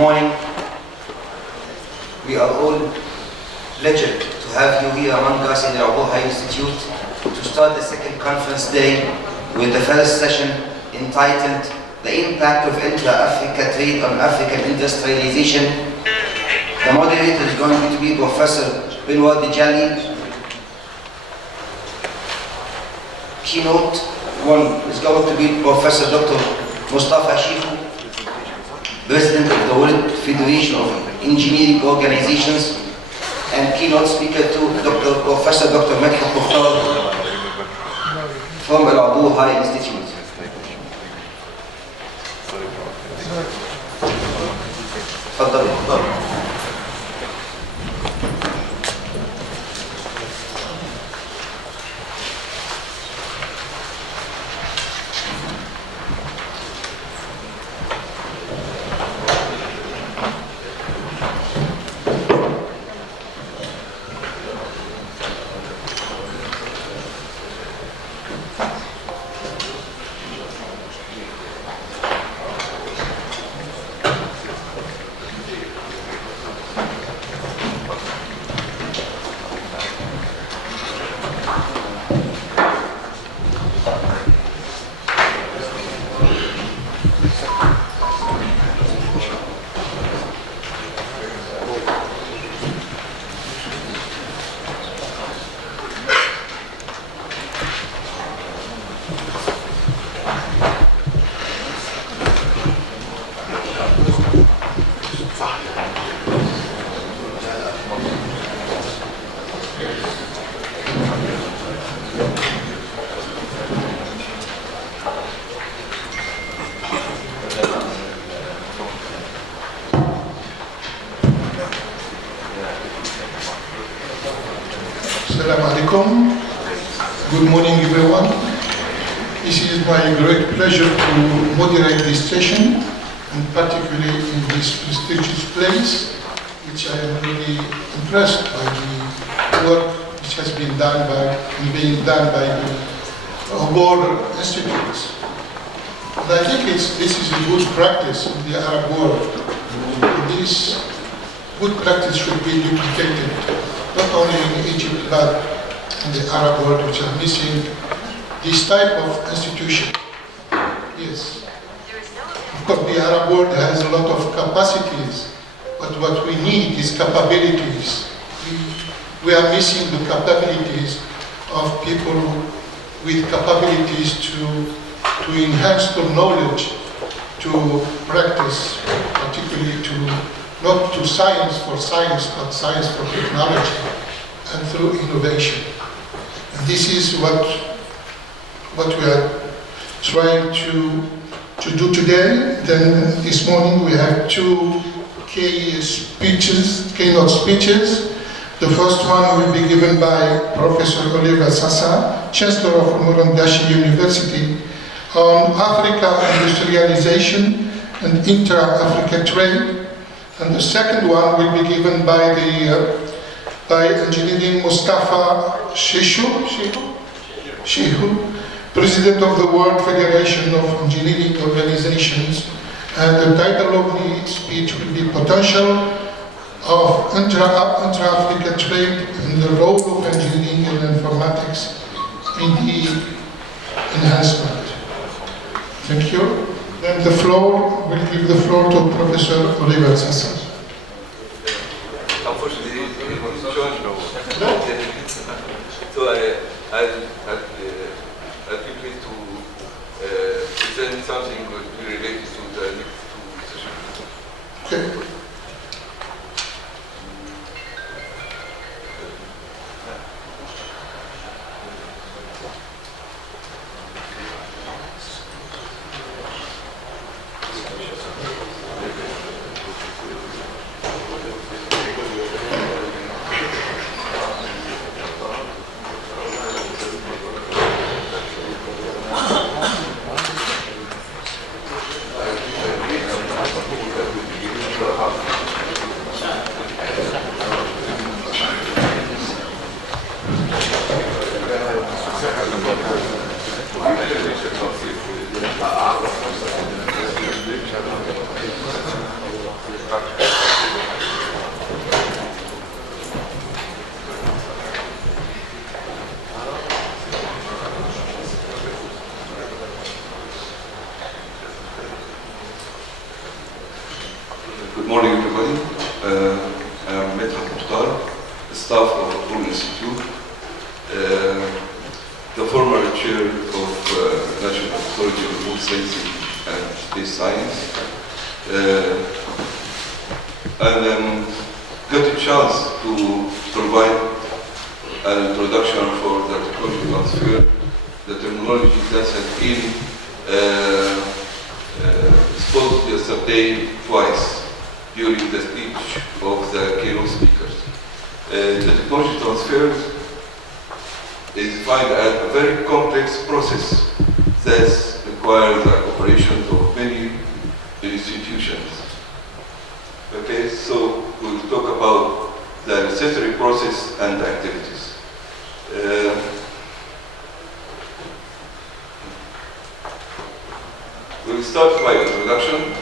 morning. We are all pleasured to have you here among us in the Alwar High Institute to start the second conference day with the first session entitled The Impact of Intra-Africa Trade on African Industrialization. The moderator is going to be Professor Bilwad Jali. Keynote one is going to be Professor Dr. Mustafa Sheikhu, President of the World Federation of Engineering Organizations, and keynote speaker two, Professor Dr. Medhat Mukhtar from العبور High Institute. تفضل. Good morning, everyone. This is my great pleasure to moderate this session, and particularly in this prestigious place, which I am really impressed by the work which has been done by the Abor Institute. And I think this is a good practice in the Arab world. This good practice should be duplicated, not only in Egypt, but in the Arab world, which are missing this type of institution. Yes. Of course, the Arab world has a lot of capacities, but what we need is capabilities. We are missing the capabilities of people with capabilities to enhance the knowledge, to practice, particularly not to science for science, but science for technology, and through innovation. And this is what we are trying to do today. Then this morning we have two keynote speeches. The first one will be given by Professor Oliver Sassa, Chancellor of Morongashi University, on Africa industrialization and intra-Africa trade. And the second one will be given by Engineering Mustafa Sheikhu, President of the World Federation of Engineering Organizations, and the title of the speech will be Potential of Intra-Africa Trade and the Role of Engineering and Informatics in the Enhancement. Thank you. Then we'll give the floor to Professor Oliver Sassa. So I'll be pleased to present something related to the next two sessions. Okay. remote sensing and space science. And got a chance to provide an introduction for the technology transfer, the terminology that has been exposed yesterday twice during the speech of the keynote speakers. The technology transfer is defined as a very complex process that requires the cooperation of many institutions. Okay, so we'll talk about the necessary process and activities. We'll start by introduction.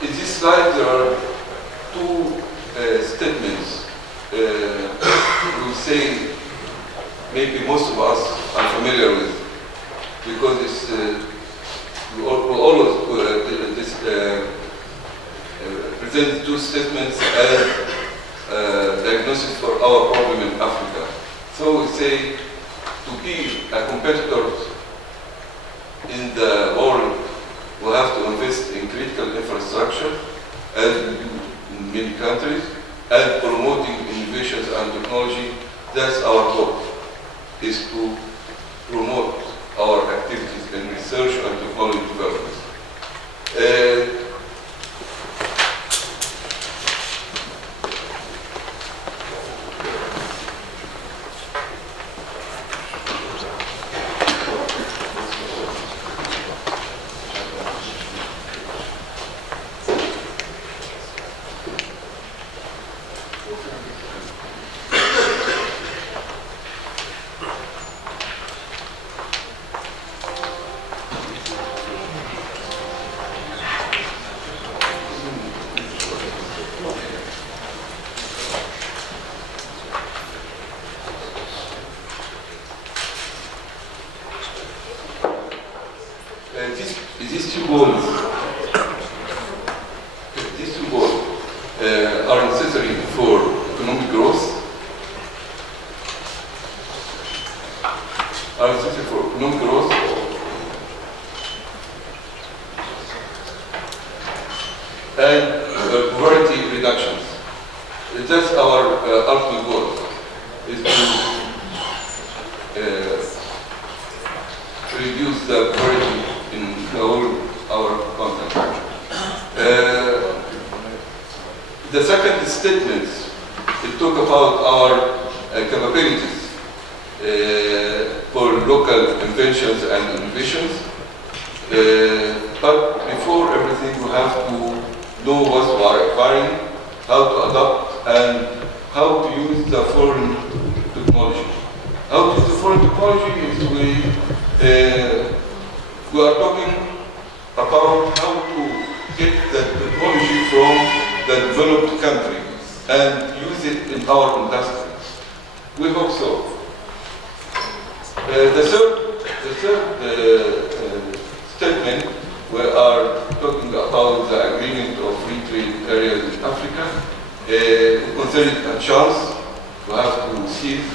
In this slide, there are two statements. We'll say maybe most of us are familiar with, because it's we always present two statements as diagnosis for our problem in Africa. So we say to be a competitor in the world, we have to invest in critical infrastructure, as we do in many countries, and promoting innovations and technology. That's our goal, is to promote our activities in research and technology development. These two goals are necessary for economic growth. And poverty reductions. That's our ultimate goal, is to reduce the poverty in all our continent. The second statement, it talk about our capabilities for local inventions and innovations. But before everything, we have to know what we are acquiring, how to adapt, and how to use the foreign technology. How to use the foreign technology is we are talking about how to get the technology from the developed country and use it in our industry. We hope so. The third statement, we are talking about the agreement of free trade areas in Africa. Consider it a chance we have to seize,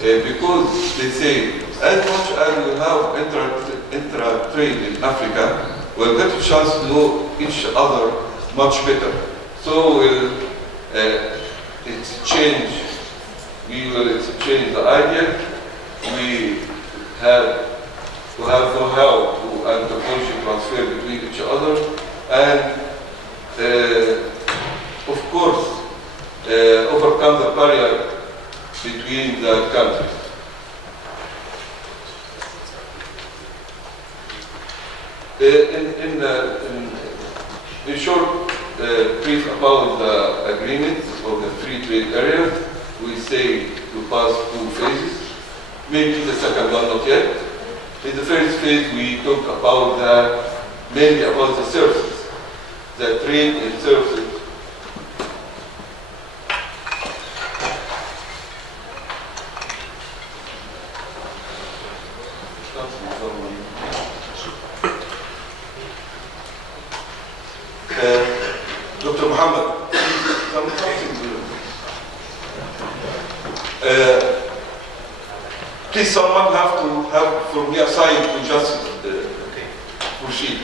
because they say as much as we have intra-trade in Africa, we'll get a chance to know each other much better. So we'll exchange the idea. We have know-how and technology transfer between each other, and of course overcome the barrier between the countries. In short, brief about the agreements of the free trade area, we say to pass two phases. Maybe the second one not yet. In the first phase, we talk about mainly about the services, the trade in services. Dr. Muhammad, Please, someone have to have for me a sign to just proceed.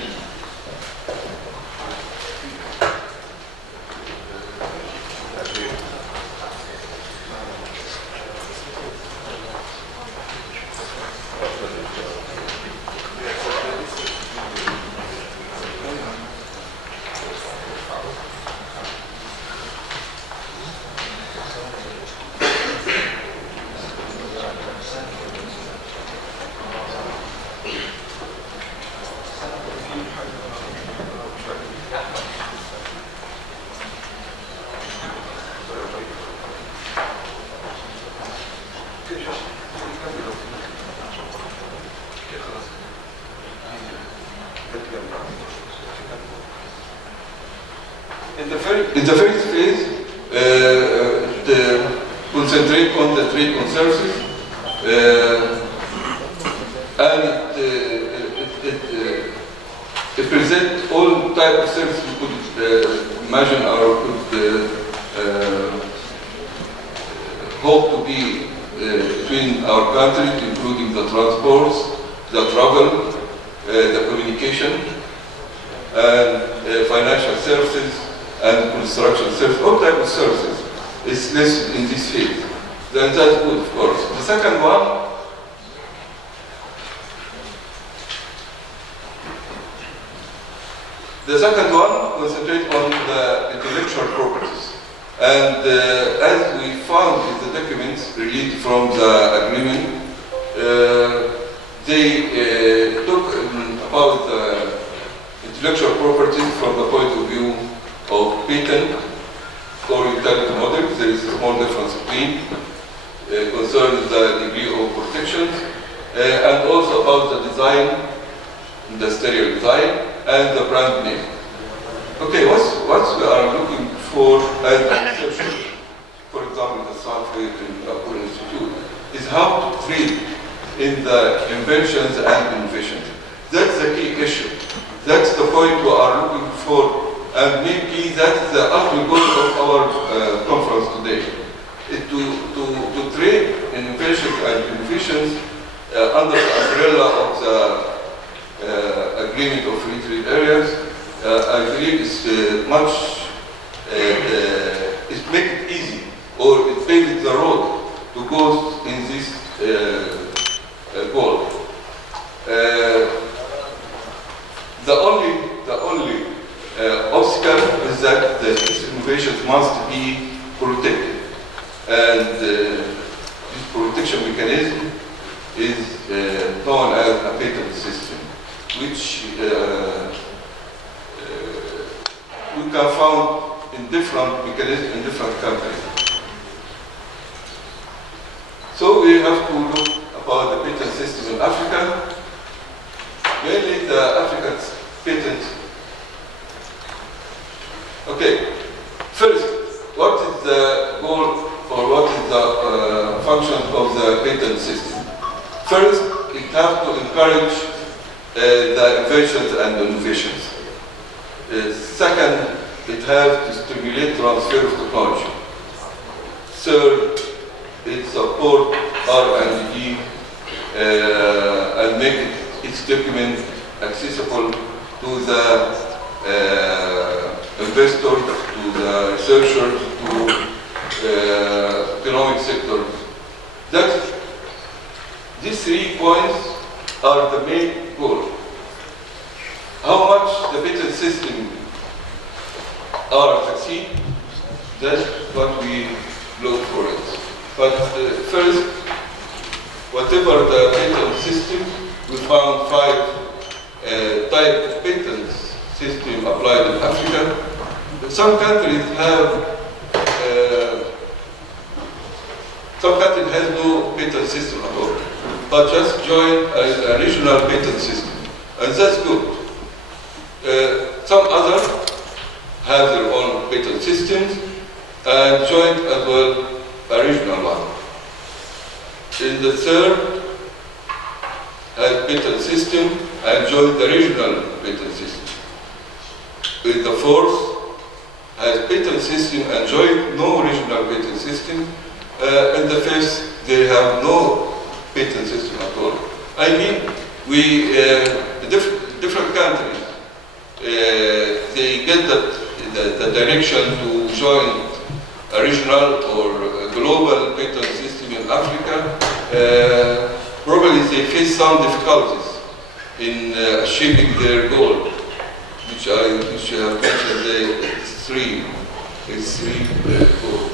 In the first phase, concentrate on the trade on services, and it presents all type of services you could imagine or could hope to be between our countries, including the transports, the travel, the communication, and financial services, and construction services, all type of services is listed in this field. Then that's good, of course. The second one, concentrate on the intellectual properties. And as we found in the documents released from the agreement, they took about the intellectual properties from the point of view of patent or utility models. There is a small difference between concerning the degree of protection and also about the design, industrial design, and the brand name. Okay, what we are looking for as research, for example, the software in the Abur Institute, is how to treat in the inventions and innovations. That's the key issue. That's the point we are looking for. And maybe that's the ultimate goal of our conference today, is to trade innovations and innovations under the umbrella of the agreement of free trade areas. I believe it's it makes it easy, or it paves the road to go in this goal. The only obstacle is that these innovations must be protected, and this protection mechanism is known as a patent system, which we can find in different mechanisms in different countries. So we have to look about the patent system in Africa, mainly the African patent. Okay, first, what is the goal or what is the function of the patent system? First, it has to encourage the inventions and innovations. Second, it has to stimulate transfer of technology. Third, it supports R&D and make its document accessible to the investors, to the researchers, to economic sectors. These 3 points are the main goal. How much the patent system are succeed, that's what we look for it. But first, whatever the patent system, we found 5 types of patents system applied in Africa. Some countries have no patent system at all, but just join a regional patent system, and that's good. Some others have their own patent systems and joined as well a regional one. In the third, has patent system and joined the regional patent system. In the fourth, has patent system and joined no regional patent system. in the first, they have no patent system at all. I mean, different countries, they get the direction to join a regional or a global patent system in Africa. Probably they face some difficulties in achieving their goal, which I have mentioned, it's three goals.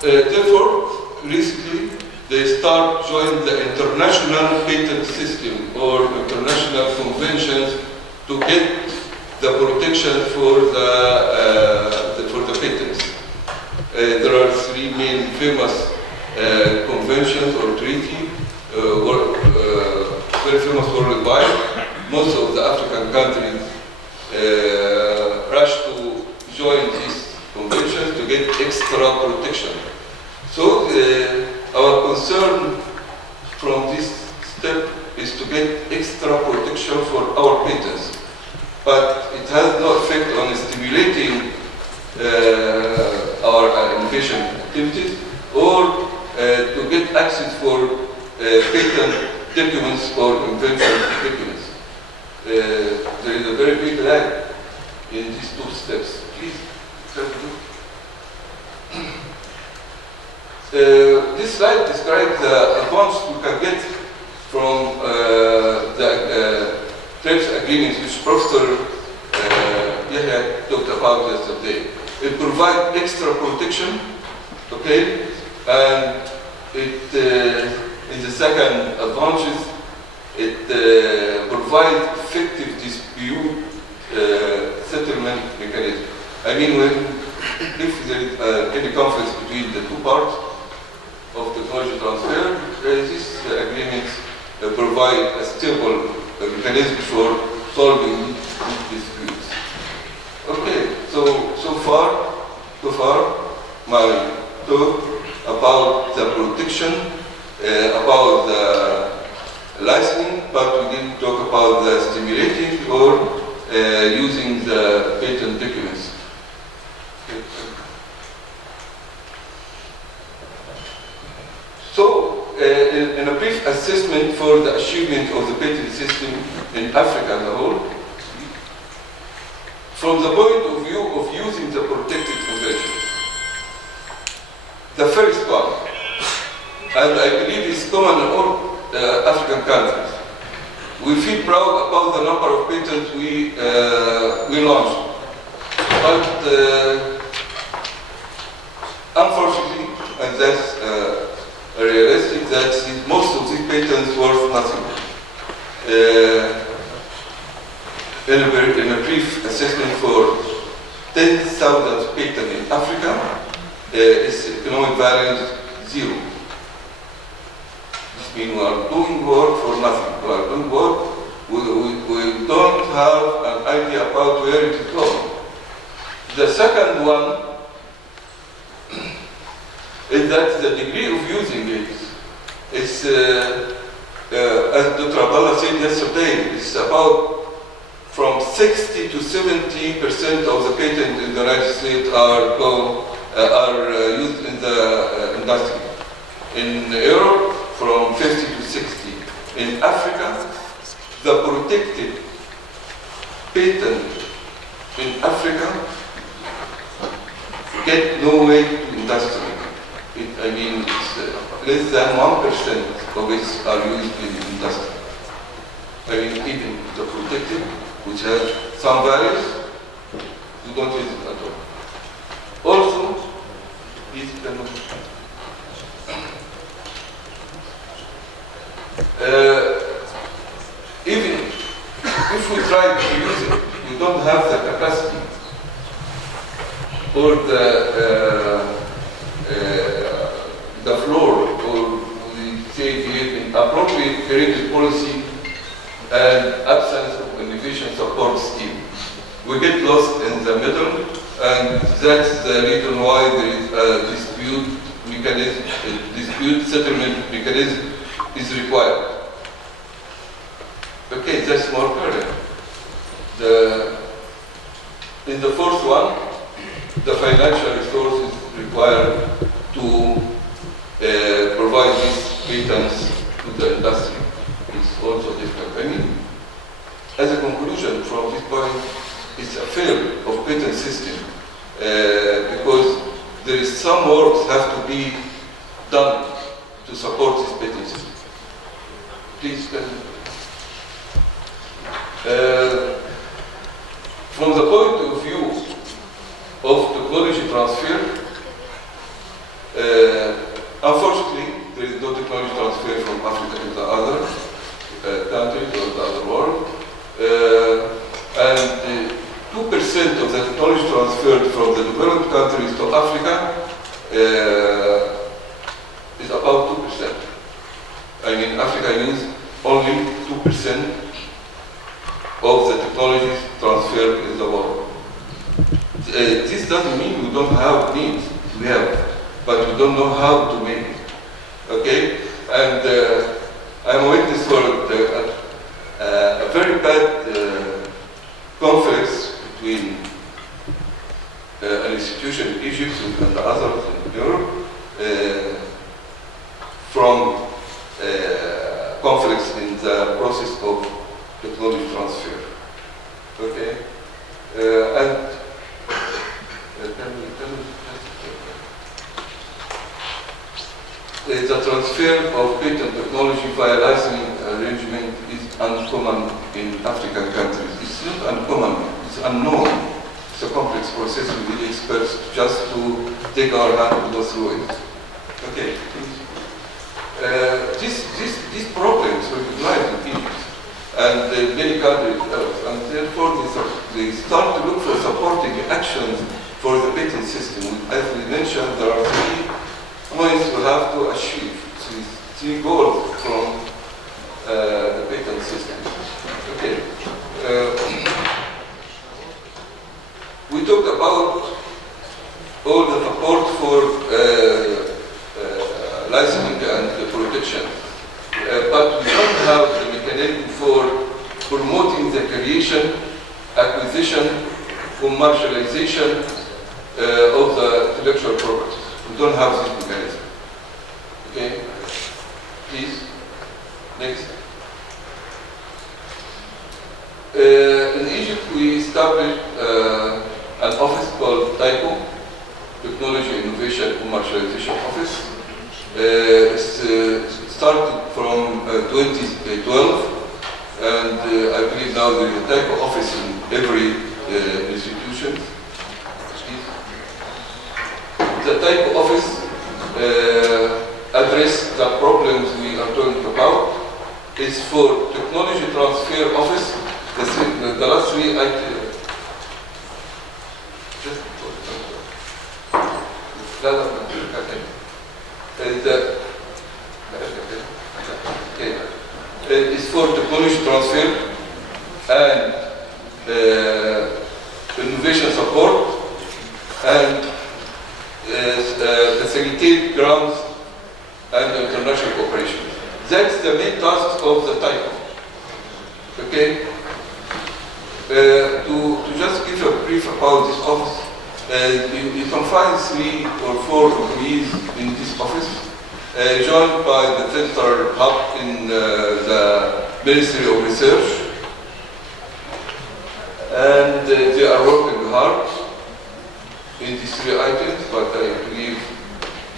Therefore, recently they start joining the international patent system or international conventions to get the protection for the patents. There are three main famous conventions or treaty, very famous worldwide. Most of the African countries rush to join these conventions to get extra protection. So our concern from this step is to get extra protection for our patents. But it has no effect on stimulating our innovation activities or to get access for patent documents or invention documents. There is a very big lag in these two steps. Please, this slide describes the advance we can get from the TRIPS agreements which Professor Yahya talked about yesterday. It provides extra protection, okay, and it, in the second advantage, it provides effective dispute settlement mechanism. I mean, if there is any conflict between the two parts of technology transfer, these agreements provide a stable mechanism for solving these disputes. Okay, so far, my talk about the protection, about the licensing, but we didn't talk about the stimulating or using the patent documents. So, in a brief assessment for the achievement of the patent system in Africa as a whole, from the point of view of using the protected conventions, the first one, and I believe it's common in all African countries, we feel proud about the number of patents we launched, but unfortunately, and that's realistic, that most of these patents worth nothing. In a brief assessment for 10,000 patents in Africa, its economic value is zero. This means we are doing work for nothing. We are doing work, we don't have an idea about where it is going. The second one is that the degree of using it is, as Dr. Abdallah said yesterday, it's about from 60 to 70% of the patents in the United States are used in the industry. In Europe, from 50 to 60. In Africa, the protected patent in Africa get no way to industry. I mean, it's less than 1% of it are used in industry. I mean, even the protected, which has some values, you don't use it at all. Also, even if we try to use it, we don't have the capacity or the floor, or we say here, in appropriate creative policy and absence of innovation support scheme. We get lost in the middle, and that's the reason why there is a dispute mechanism, a dispute settlement mechanism is required. Okay, that's more clear. In the fourth one, the financial resources required to provide these patents to the industry is also difficult. I mean, as a conclusion from this point, it's a failure of patent system because there is some work have to be done to support this patent system. Please. From the point of view of technology transfer, unfortunately, there is no technology transfer from Africa to the other countries or the other world. And 2% of the technology transferred from the developed countries to Africa is about 2%. I mean, Africa uses only 2% of the technologies transferred in the world. This doesn't mean we don't have needs. We have, but we don't know how to make it. Okay? And I'm a witness for a very bad conference between an institution in Egypt and the others in Europe from conflicts in the process of technology transfer. Okay? And the transfer of patent technology via licensing arrangement is uncommon in African countries. It's not uncommon, it's unknown. It's a complex process. We need experts just to take our hand and go through it. Okay, please. These problems were recognized in Egypt and many countries else, and therefore they start to look for supporting actions for the patent system. As we mentioned, there are 3 points we have to achieve, 3 goals from the patent system. Okay. We talked about all the support for licensing and protection, but we don't have the mechanism for promoting the creation, acquisition, commercialization of the intellectual property. We don't have this mechanism. Okay? Please. Next. In Egypt, we established an office called TICO, Technology Innovation Commercialization Office. It started from 2012, and I believe now there is a TICO office in every institution. The TICO office address the problems we are talking about. Is for technology transfer office. The last 3 items. Is for technology transfer and innovation support and facilitate grants and international cooperation. That's the main task of the TICO. Okay? To just give a brief about this office, you can find 3 or 4 employees in this office, joined by the central hub in the Ministry of Research, and they are working hard in these 3 items, but I believe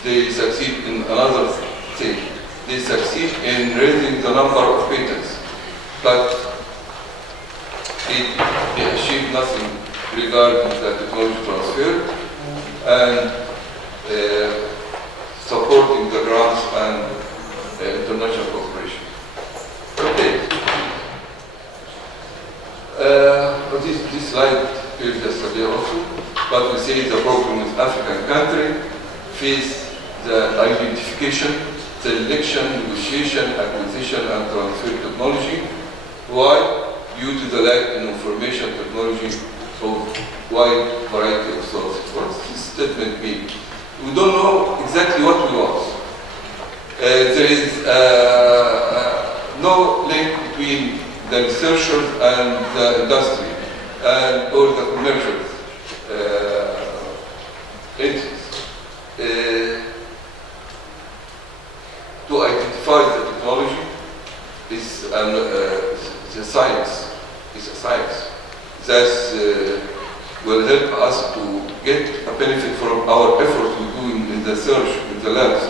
they succeed in another thing. They succeed in raising the number of patents, but they achieve nothing regarding the technology transfer and supporting the grants and international cooperation. Okay. But this slide appeared yesterday also, but we see the problem with African country face the identification, selection, negotiation, acquisition, and transfer technology. Why? Due to the lack in information technology of wide variety of sources. What does this statement mean? We don't know exactly what we want. There is no link between the researchers and the industry and or the commercials. benefit from our efforts we do in the search, in the labs,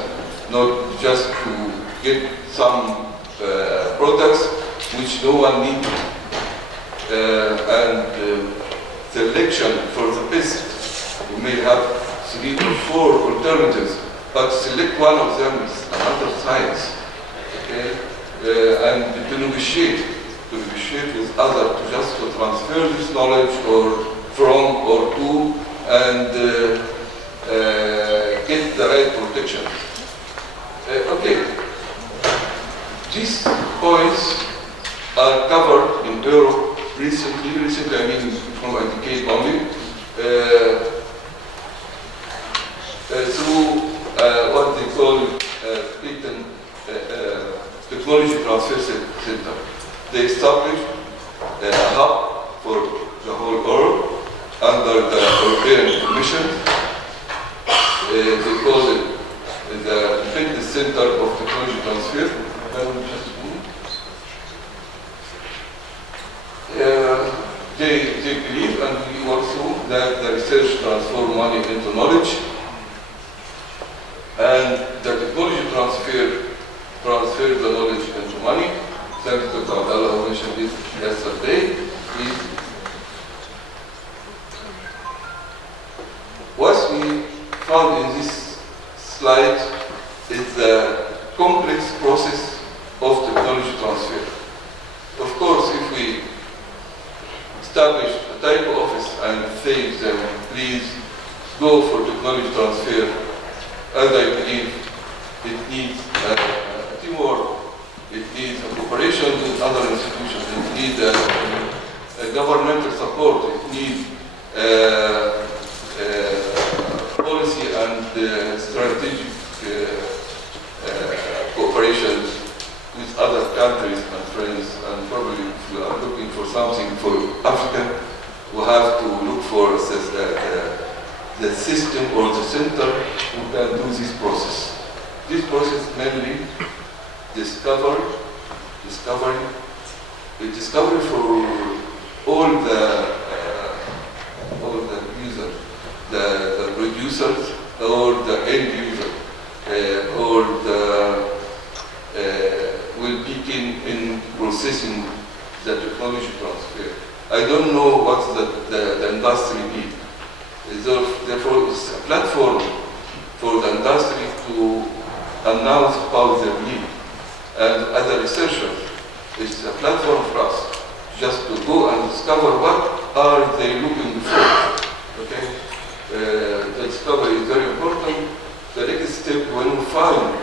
not just to get some products which no one needs, and selection for the best. We may have 3 or 4 alternatives, but select one of them is another science. Okay, and to negotiate with others, to just to transfer this knowledge or from or to, and get the right protection. Okay, these points are covered in Europe recently I mean from a decade only, through what they call patent technology transfer center. They established a hub for the whole world under the European Commission. They call it the Patent Center of Technology Transfer. They believe, and we also, that the research transforms money into knowledge, and the technology transfer the knowledge into money. Thanks to Dr. Abdallah who mentioned this yesterday. What we found in this slide is the complex process of technology transfer. Of course, if we establish a type of office and say to them, please go for technology transfer, as I believe it needs a teamwork, it needs a cooperation with other institutions, it needs a governmental support, it needs policy and strategic cooperation with other countries and friends, and probably if we are looking for something for Africa, we have to look for the system or the center who can do this process. This process mainly discovery for all the users, the producers or the end user, or the will begin in processing the technology transfer. I don't know what the industry needs. Therefore, it's a platform for the industry to announce about their need. And as a researcher, it's a platform for us just to go and discover what are they looking for. Okay, the discovery is very important. The next step, when we find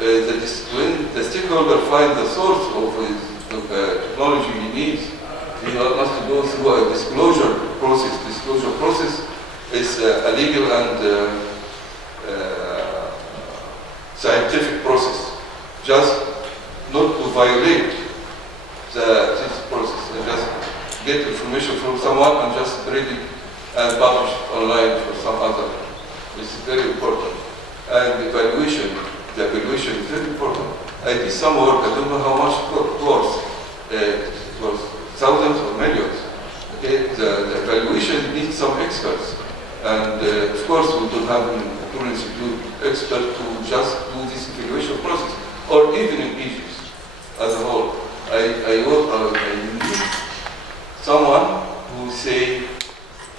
when the stakeholder finds the source of the technology he needs, he must go through a disclosure process. Disclosure process is a legal and scientific process, just not to violate this process, and just get information from someone and just read it and publish it online for some other. It's very important. And evaluation. The evaluation is very important. I did some work, I don't know how much it was. It was thousands or millions. Okay, the evaluation needs some experts. And of course, we don't have an institute expert to just do this evaluation process, or even in Egypt as a whole. I need someone who say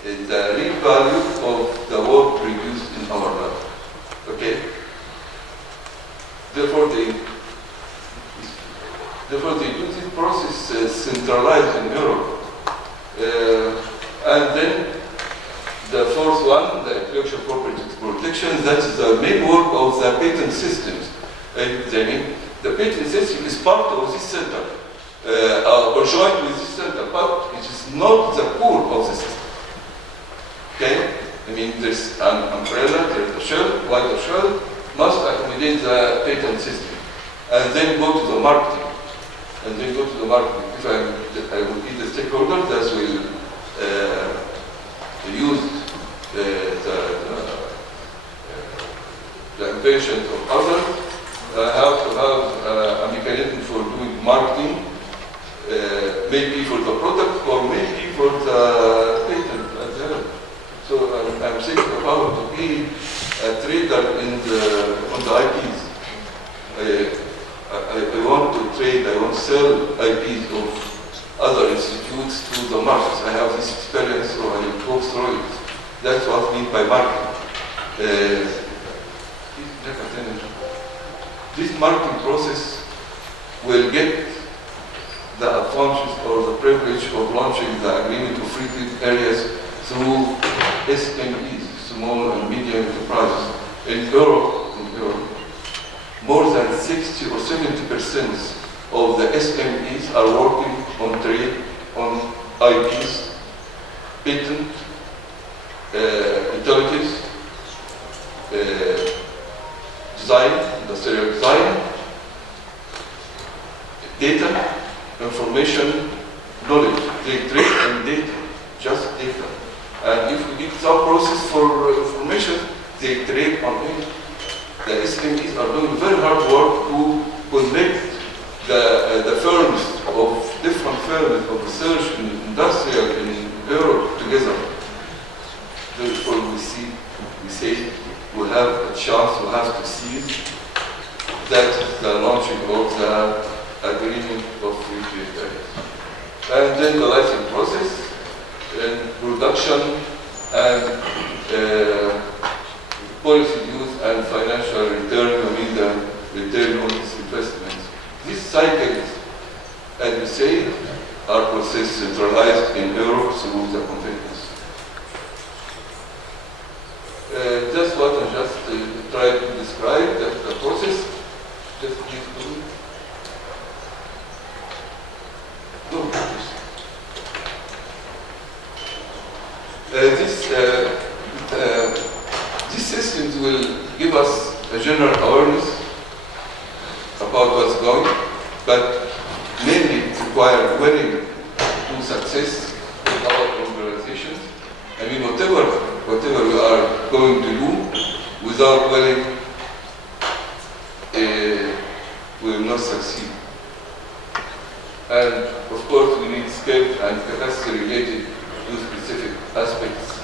the real value of the work produced in our lab. Okay? Therefore, they do this process centralized in Europe. And then the fourth one, the intellectual property protection, that is the main work of the patent systems. The patent system is part of this center, or joined with this center, but it is not the core of the system. Okay? I mean, there's an umbrella, there's a shell, wider shell, must accommodate the patent system, and then go to the marketing. If I will be the stakeholder that will use the inventions of others, have to have a mechanism for doing marketing, maybe for the product or maybe for the patent as well. So I'm thinking power to be a trader on the IPs. I want to trade, I want to sell IPs of other institutes to the markets. I have this experience, so I will go through it. That's what I mean by marketing. This marketing process will get the advantage or the privilege of launching the agreement of free trade areas through SMEs, small and medium enterprises. In Europe, more than 60 or 70% of the SMEs are working on trade, on IPs, patent, utilities, design, industrial design, data, information, knowledge. They trade on data, just data. And if we need some process for information, they trade on it. The SMEs are doing very hard work to connect the firms of different firms of research and industrial in Europe together. Therefore, we say we have a chance, we have to seize that the launching of the agreement of free trade areas. And then the licensing process, and production, and policy use and financial return, I mean the return on these investments. These cycles, as we say, are processed centralized in Europe through the conference. That's what I just tried to describe, that the process. Just please do it. No, please. These systems will give us a general awareness about what's going, but mainly require willing to success in our organizations. I mean, whatever we are going to do without willing, we will not succeed. And of course, we need skill and capacity related to specific aspects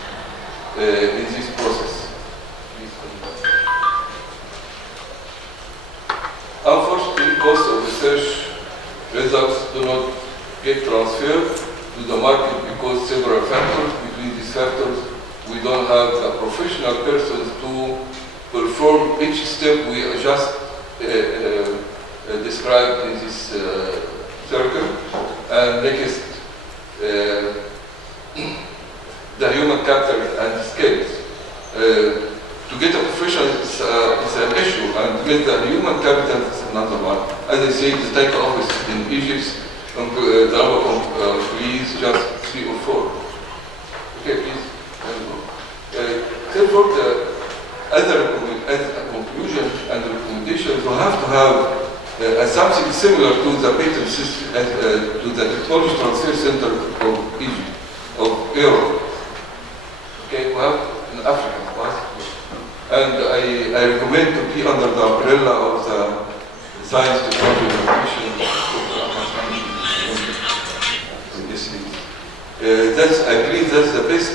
in this process. Unfortunately, cost of research results do not get transferred to the market because several factors. Between these factors, we don't have the professional persons to perform each step we just described in this circle. And next, the human capital and skills. To get a professional is an issue, and to get the human capital is another one. As I said, the take office in Egypt, the number of employees just 3 or 4. Okay, please. Therefore, as a conclusion and recommendations, we have to have something similar to the patent system, to the technology transfer center of Egypt, of Europe. Okay, we have in Africa. And I recommend to be under the umbrella of the Science, Technology, and Innovation. I believe that's the best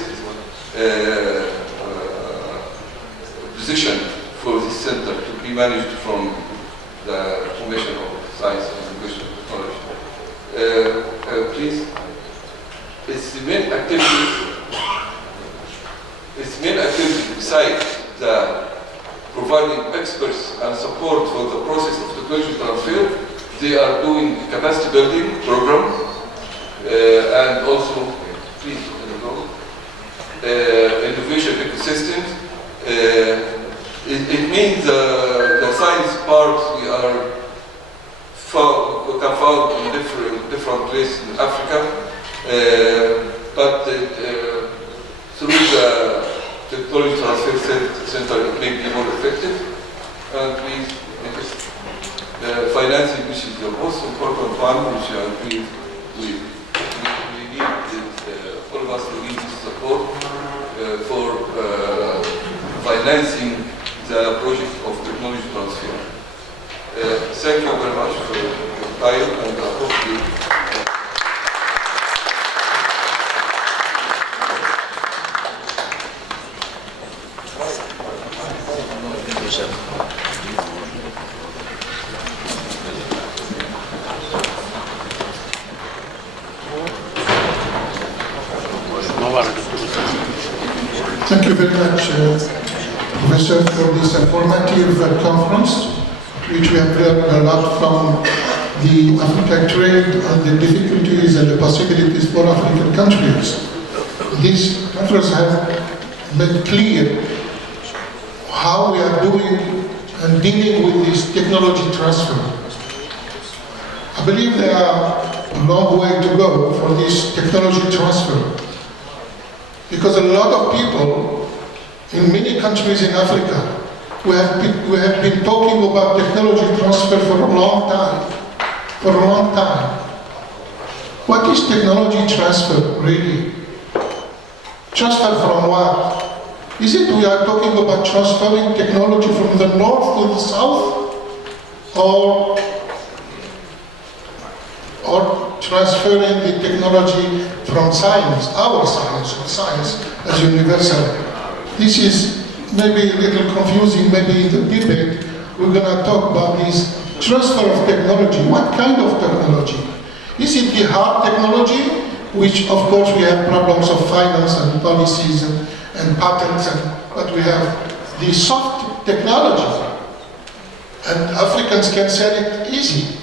position for this center to be managed from the Commission of Science, Innovation, and Technology. Please, its main activity besides the providing experts and support for the process of technology transfer, they are doing capacity building program and also, please, innovation ecosystems. It means the science parks we can find in different places in Africa, but through the technology transfer center, it may be more effective. And please, financing, which is the most important one, which we need, all of us will need this support for financing the project of technology transfer. Thank you very much for your time, and I hope you Thank you very much, Professor, for this informative conference, which we have learned a lot from the African trade and the difficulties and the possibilities for African countries. This conference has made clear how we are doing and dealing with this technology transfer. I believe there are a long way to go for this technology transfer, because a lot of people in many countries in Africa, we have been talking about technology transfer for a long time. What is technology transfer really? Transfer from what? Is it we are talking about transferring technology from the north to the south? Or transferring the technology from science, our science, or science as universal? This is maybe a little confusing. Maybe in the debate we're going to talk about this transfer of technology. What kind of technology? Is it the hard technology, which of course we have problems of finance and policies and patents, but we have the soft technology, and Africans can sell it easy.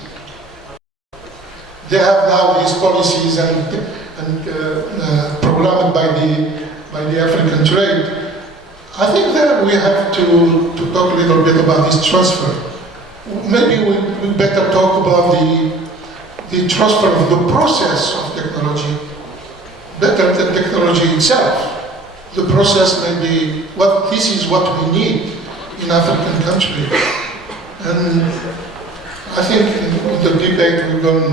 They have now these policies and programmed by the African trade. I think that we have to talk a little bit about this transfer. Maybe we better talk about the transfer of the process of technology, better than technology itself. The process may be this is what we need in African countries. And I think in the debate we're going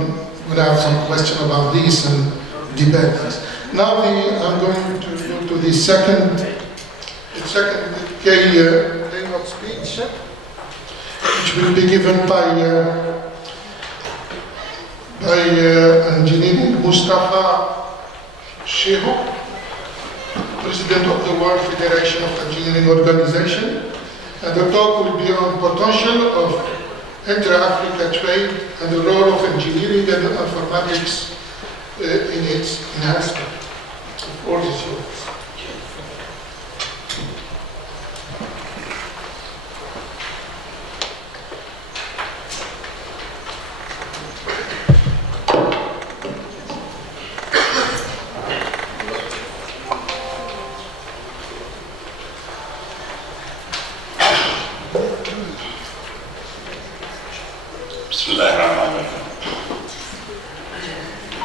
to have some question about this and debate this. Now I'm going to go to the second keynote speech, which will be given by Engineering Mustafa Shehu, President of the World Federation of Engineering Organization. And the talk will be on potential of inter-Africa trade and the role of engineering and informatics in its enhancement. The floor is yours.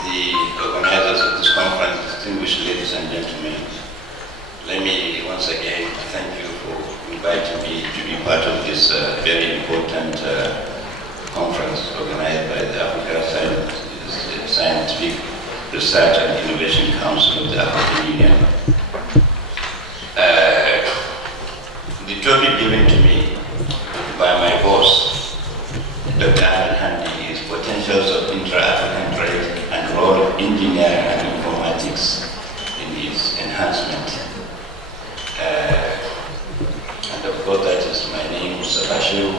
The organizers of this conference, distinguished ladies and gentlemen, let me once again thank you for inviting me to be part of this very important conference organized by the Africa Scientific Research and Innovation Council of the African Union. The topic given to me by my boss, Dr. Ahmed Hamdi, is potentials of intra-African trade and role of engineering and informatics in its enhancement. And of course, that is my name, Mustafa Shehu,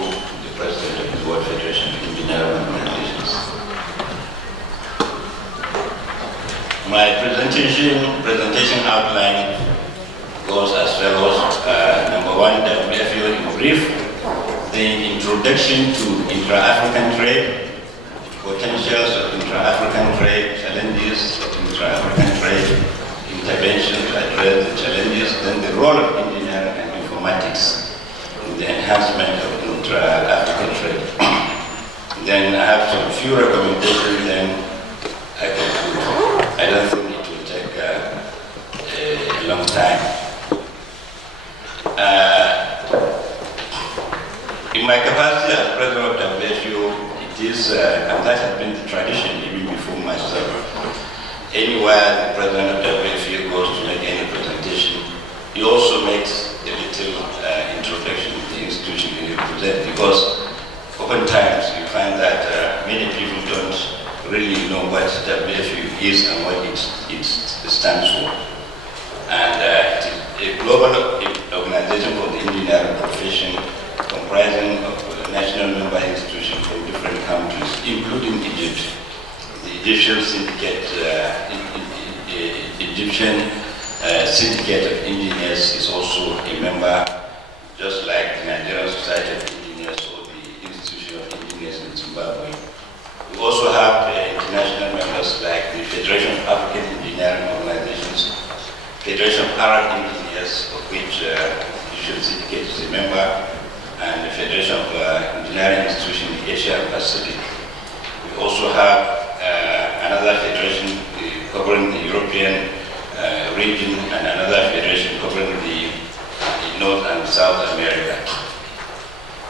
the President of the World Federation of Engineering Organizations. My presentation outline goes as follows. Number one, WFO in brief, the introduction to intra-African trade, potentials of intra-African trade, challenges of intra-African trade, intervention to address the challenges, then the role of engineering and informatics in the enhancement of intra-African trade. Then I have some few recommendations, then I conclude. I don't think it will take a long time. In my capacity as President of WFO, it is, and that has been the tradition even before myself. Anywhere the President of WFO goes to make any presentation, he also makes a little introduction to the institution he represents, because oftentimes you find that many people don't really know what WFO is and what it stands for. And it is a global organization for the engineering profession, Egyptian syndicate, Egyptian syndicate of engineers is also a member, just like the Nigerian Society of Engineers or the Institution of Engineers in Zimbabwe. We also have international members like the Federation of African Engineering Organizations, Federation of Arab Engineers, of which Egyptian syndicate is a member, and the Federation of Engineering Institutions in Asia and Pacific. We also have another federation covering the European region and another federation covering the North and South America.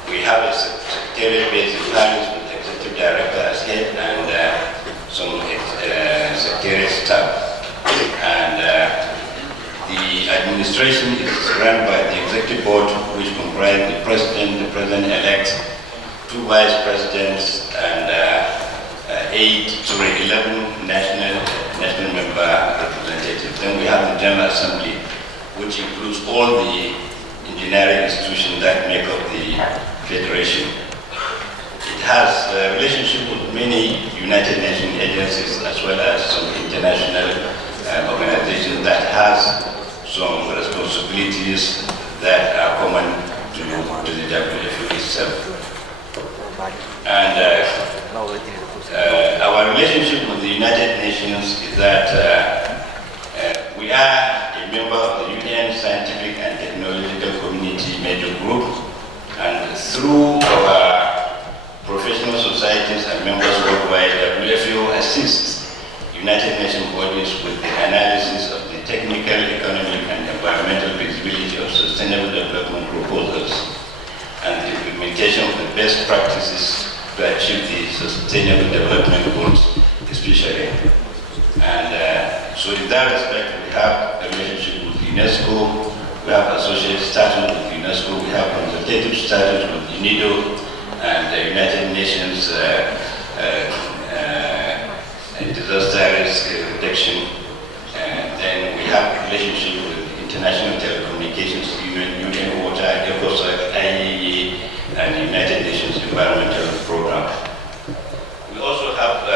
We have a secretariat based in Paris with the executive director as head and some secretariat staff. And the administration is run by the executive board, which comprises the president-elect, 2 vice presidents, and 11 national member representatives. Then we have the General Assembly, which includes all the engineering institutions that make up the federation. It has a relationship with many United Nations agencies as well as some international organizations that has some responsibilities that are common to the WFO itself. And our relationship with the United Nations is that we are a member of the UN Scientific and Technological Community Major Group, and through our professional societies and members worldwide, WFO assists United Nations bodies with the analysis of the technical, economic, and environmental feasibility of sustainable development proposals and the implementation of the best practices to achieve the sustainable development goals, especially. And so in that respect, we have a relationship with UNESCO, we have associate status with UNESCO, we have consultative status with UNIDO and the United Nations disaster risk reduction. And then we have relationship with International Telecommunications Union, UN Water, ECOSOC, IEA, and the United Nations Environmental Program. We also have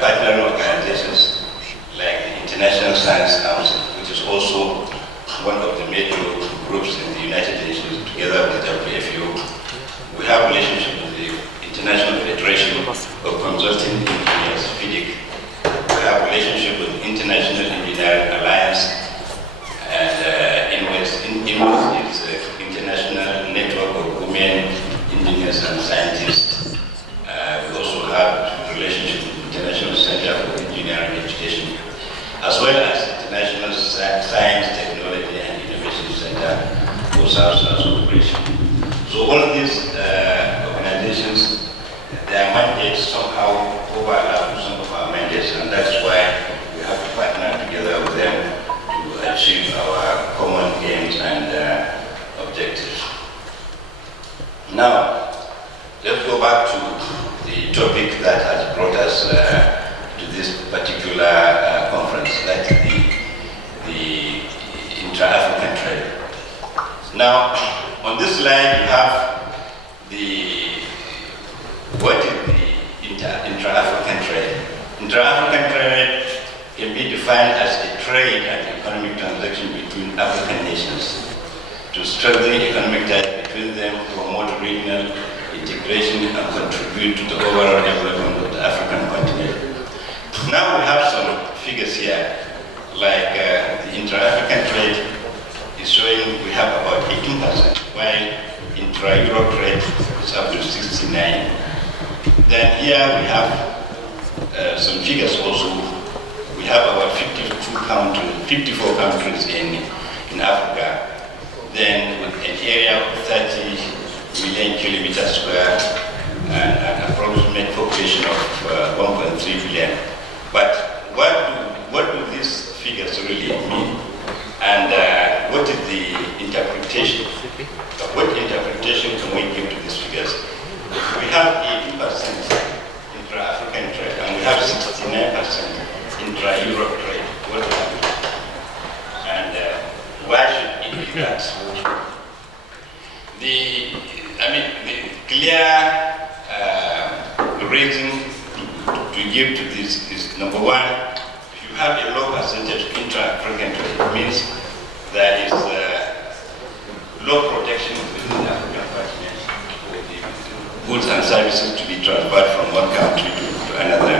partner organizations like the International Science Council, which is also one of the major groups in the United Nations, together with WFO. We have relationship with the International Federation of Consulting Engineers, FIDIC. We have relationship with International Engineering Alliance, and INWES is an international network of women engineers and scientists. We also have a relationship with the International Center for Engineering Education, as well as International Science, Technology and Innovation Center for South-South Cooperation. So all of these organizations, their mandates somehow overlap with some of our mandates, and that's why we have to partner together with them to achieve our common aims and objectives. Now, let's go back to the topic that has brought us to this particular conference, that is the intra-African trade. Now, on this slide you have what is the intra-African trade. Intra-African trade can be defined as a trade and economic transaction between African nations to strengthen economic ties between them, promote regional integration, and contribute to the overall development of the African continent. Now we have some figures here, like the intra-African trade is showing we have about 18%, while intra-Europe trade is up to 69%. Then here we have some figures also. We have about 54 countries in Africa. Then with an area of 30 million kilometers square and an approximate population of 1.3 billion. But what do these figures really mean? And what is the interpretation? What interpretation can we give to these figures? We have 80% intra-African trade and we have 69% intra-Europe trade. What happened? And why should it be that? The clear reason give to this is, number one, if you have a low percentage of intra-African trade, it means there is low protection within the African continent for the goods and services to be transferred from one country to another.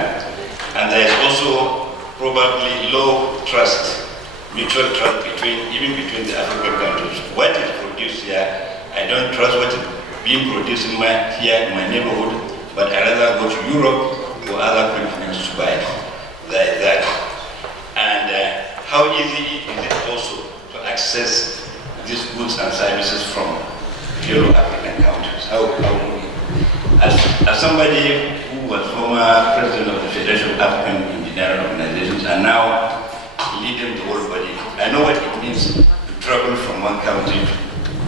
And there is also probably low trust, mutual trust even between the African countries. What is produced here, I don't trust what is being produced here in my neighborhood, but I rather go to Europe or other continents to buy that. And how easy is it also to access these goods and services from fellow African countries? As somebody who was former president of the Federation of African Engineering Organizations and now leading the world body, I know what it means to travel from one country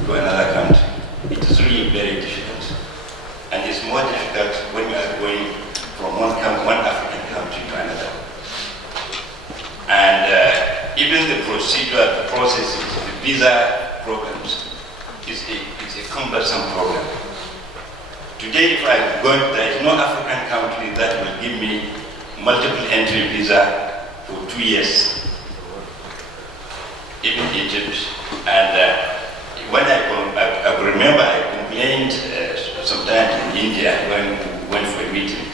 to another country. It is really very difficult. And it's more difficult when you are going from one African country to another. And even the procedure, the processes, the visa programs, it's a cumbersome program. Today, if I go, there is no African country that will give me multiple entry visa for 2 years. Even Egypt. And when I remember I complained sometimes in India when we went for a meeting.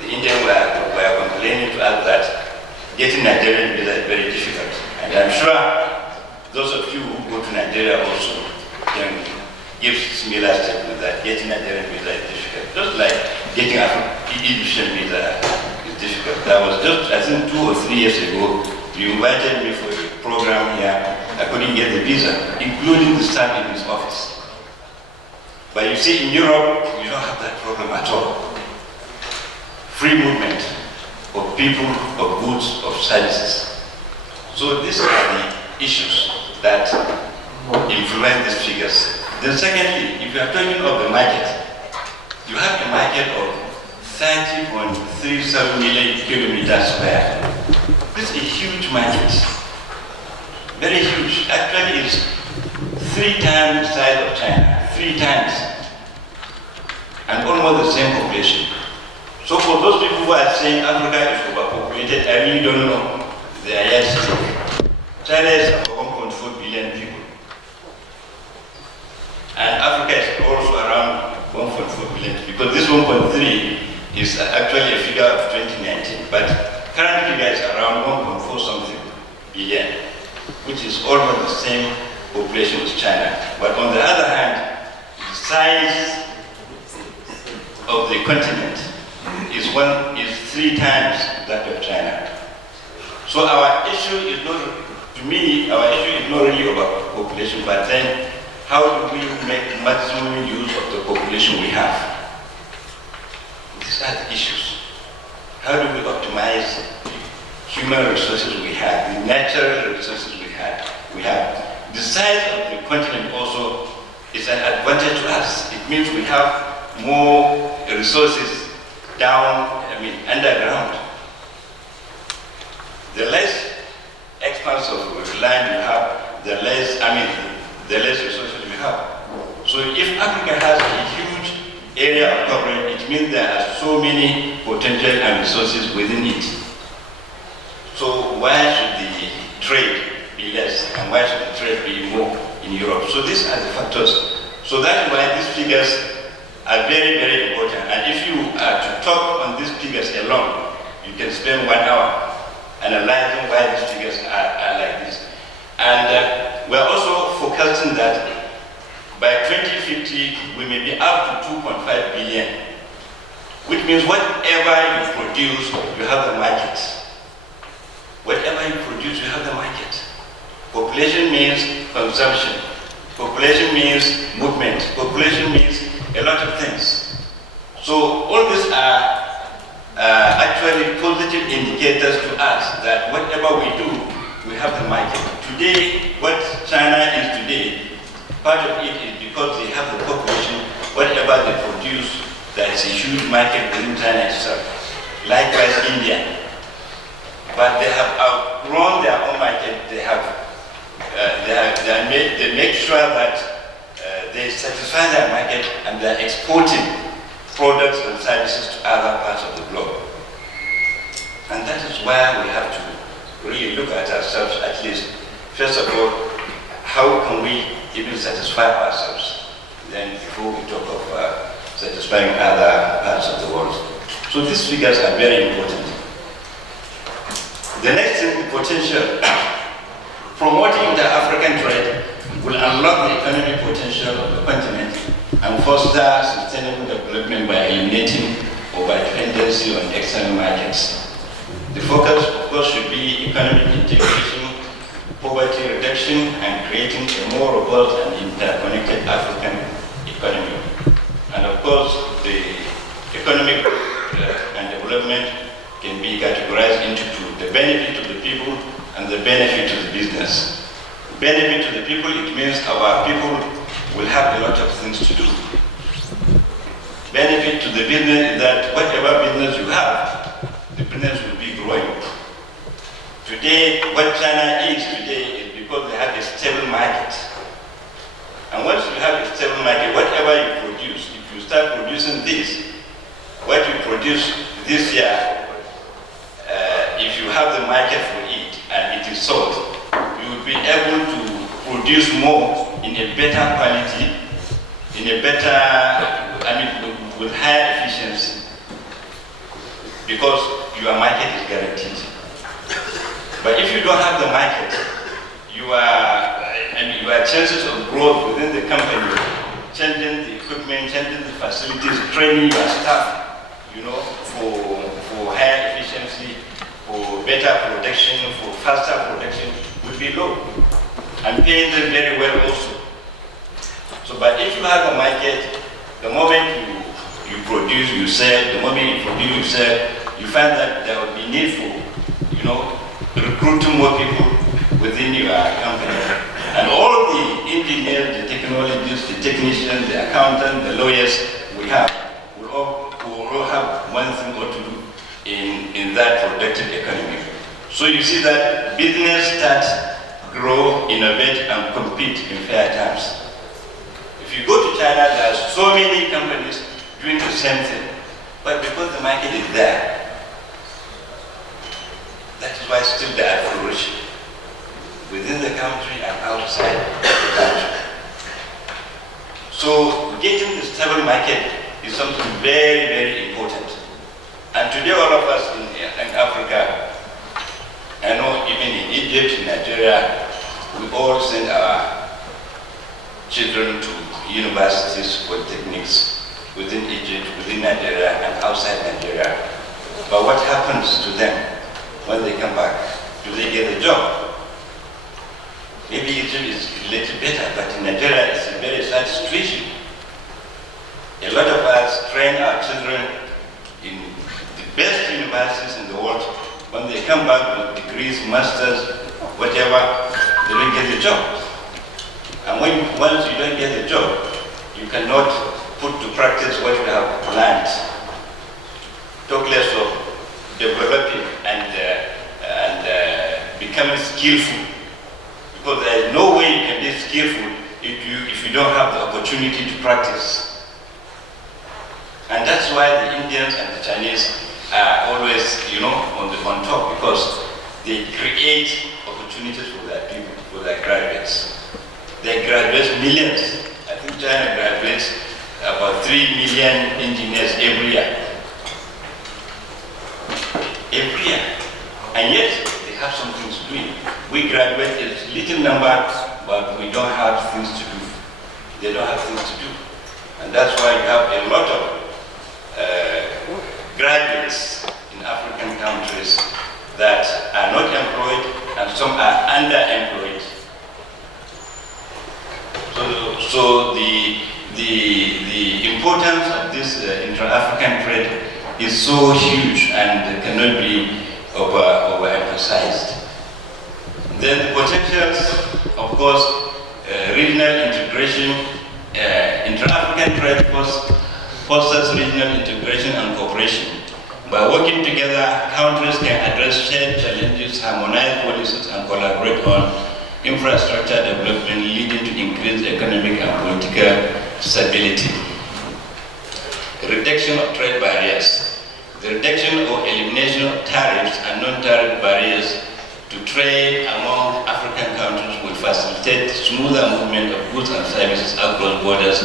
The Indians were complaining to us that getting Nigerian visa is very difficult. And I'm sure those of you who go to Nigeria also can give similar statement that getting Nigerian visa is difficult. Just like getting an Egyptian visa is difficult. That was just, I think, 2 or 3 years ago, you invited me for a program here. I couldn't get the visa, including the staff in his office. But you see, in Europe, you don't have that problem at all. Free movement of people, of goods, of services. So these are the issues that influence these figures. Then secondly, if you are talking of the market, you have a market of 30.37 million kilometers square. This is a huge market. Very huge. Actually, it's 3 times the size of China. 3 times. And almost the same population. So for those people who are saying Africa is overpopulated, I really don't know. They are yes. China is about 1.4 billion people. And Africa is also around 1.4 billion, because this 1.3 is actually a figure of 2019, but current figure is around 1.4 something billion, which is almost the same population as China. But on the other hand, the size of the continent is 3 times that of China. So our issue is not, to me, our issue is not really about population, but then how do we make maximum use of the population we have? These are the issues. How do we optimize the human resources we have, the natural resources we have? The size of the continent also is an advantage to us. It means we have more resources underground. The less expanse of land you have, the less resources you have. So if Africa has a huge area of coverage, it means there are so many potential and resources within it. So why should the trade be less, and why should the trade be more in Europe? So these are the factors. So that's why these figures are very, very important. And if you are to talk on these figures alone, you can spend 1 hour analyzing why these figures are like this. And we're also forecasting that by 2050, we may be up to 2.5 billion, which means whatever you produce, you have the market. Whatever you produce, you have the market. Population means consumption. Population means movement. Population means a lot of things. So all these are actually positive indicators to us that whatever we do, we have the market. Today, what China is today, part of it is because they have the population, whatever they produce, there is a huge market within China itself. Likewise, India. But they have outgrown their own market. They make sure that they satisfy their market, and they're exporting products and services to other parts of the globe. And that is why we have to really look at ourselves, at least. First of all, how can we even satisfy ourselves? Then before we talk of satisfying other parts of the world. So these figures are very important. The next thing, the potential. Promoting the African trade will unlock the economic potential of the continent and foster sustainable development by eliminating over-dependency on external markets. The focus, of course, should be economic integration, poverty reduction, and creating a more robust and interconnected African economy. And of course, the economic and development can be categorized into two: the benefit to the people and the benefit to the business. Benefit to the people, it means our people will have a lot of things to do. Benefit to the business is that whatever business you have, the business will be growing. Today, what China is today is because they have a stable market. And once you have a stable market, whatever you produce, if you start producing this, what you produce this year, if you have the market for it and it is sold, you will be able to produce more in a better quality, in a better, with higher efficiency, because your market is guaranteed. But if you don't have the market, your chances of growth within the company, changing the equipment, changing the facilities, training your staff, for higher efficiency, for better production, for faster production, will be low. And paying them very well also. So, but if you have a market, the moment you produce, you sell, the moment you produce, you sell, you find that there will be need for, recruiting more people within your company. And all the engineers, the technologists, the technicians, the accountants, the lawyers we have, will all have one thing or two in that productive economy. So you see that business starts, grow, innovate, and compete in fair terms. If you go to China, there are so many companies doing the same thing, but because the market is there, that is why still there are flourishing within the country and outside the country. So getting the stable market is something very, very important. And today all of us in Africa, I know even in Egypt, in Nigeria, we all send our children to universities, polytechnics within Egypt, within Nigeria, and outside Nigeria. But what happens to them when they come back? Do they get a job? Maybe Egypt is a little better, but in Nigeria it's a very sad situation. A lot of us train our children in the best universities in the world. When they come back with degrees, masters, whatever, they don't get a job. And once you don't get a job, you cannot put to practice what you have learned. Talk less of developing and becoming skillful. Because there is no way you can be skillful if you don't have the opportunity to practice. And that's why the Indians and the Chinese are always, on top, because they create opportunities for their people, for their graduates. They graduate millions. I think China graduates about 3 million engineers every year. Every year. And yet, they have some things to do. We graduate a little number, but we don't have things to do. They don't have things to do. And that's why you have a lot of graduates in African countries that are not employed and some are underemployed. So the importance of this intra-African trade is so huge and cannot be overemphasized. Then the potentials, of course, regional integration, intra-African trade fosters regional integration and cooperation. By working together, countries can address shared challenges, harmonize policies, and collaborate on infrastructure development, leading to increased economic and political stability. Reduction of trade barriers. the reduction or elimination of tariffs and non-tariff barriers to trade among African countries will facilitate smoother movement of goods and services across borders,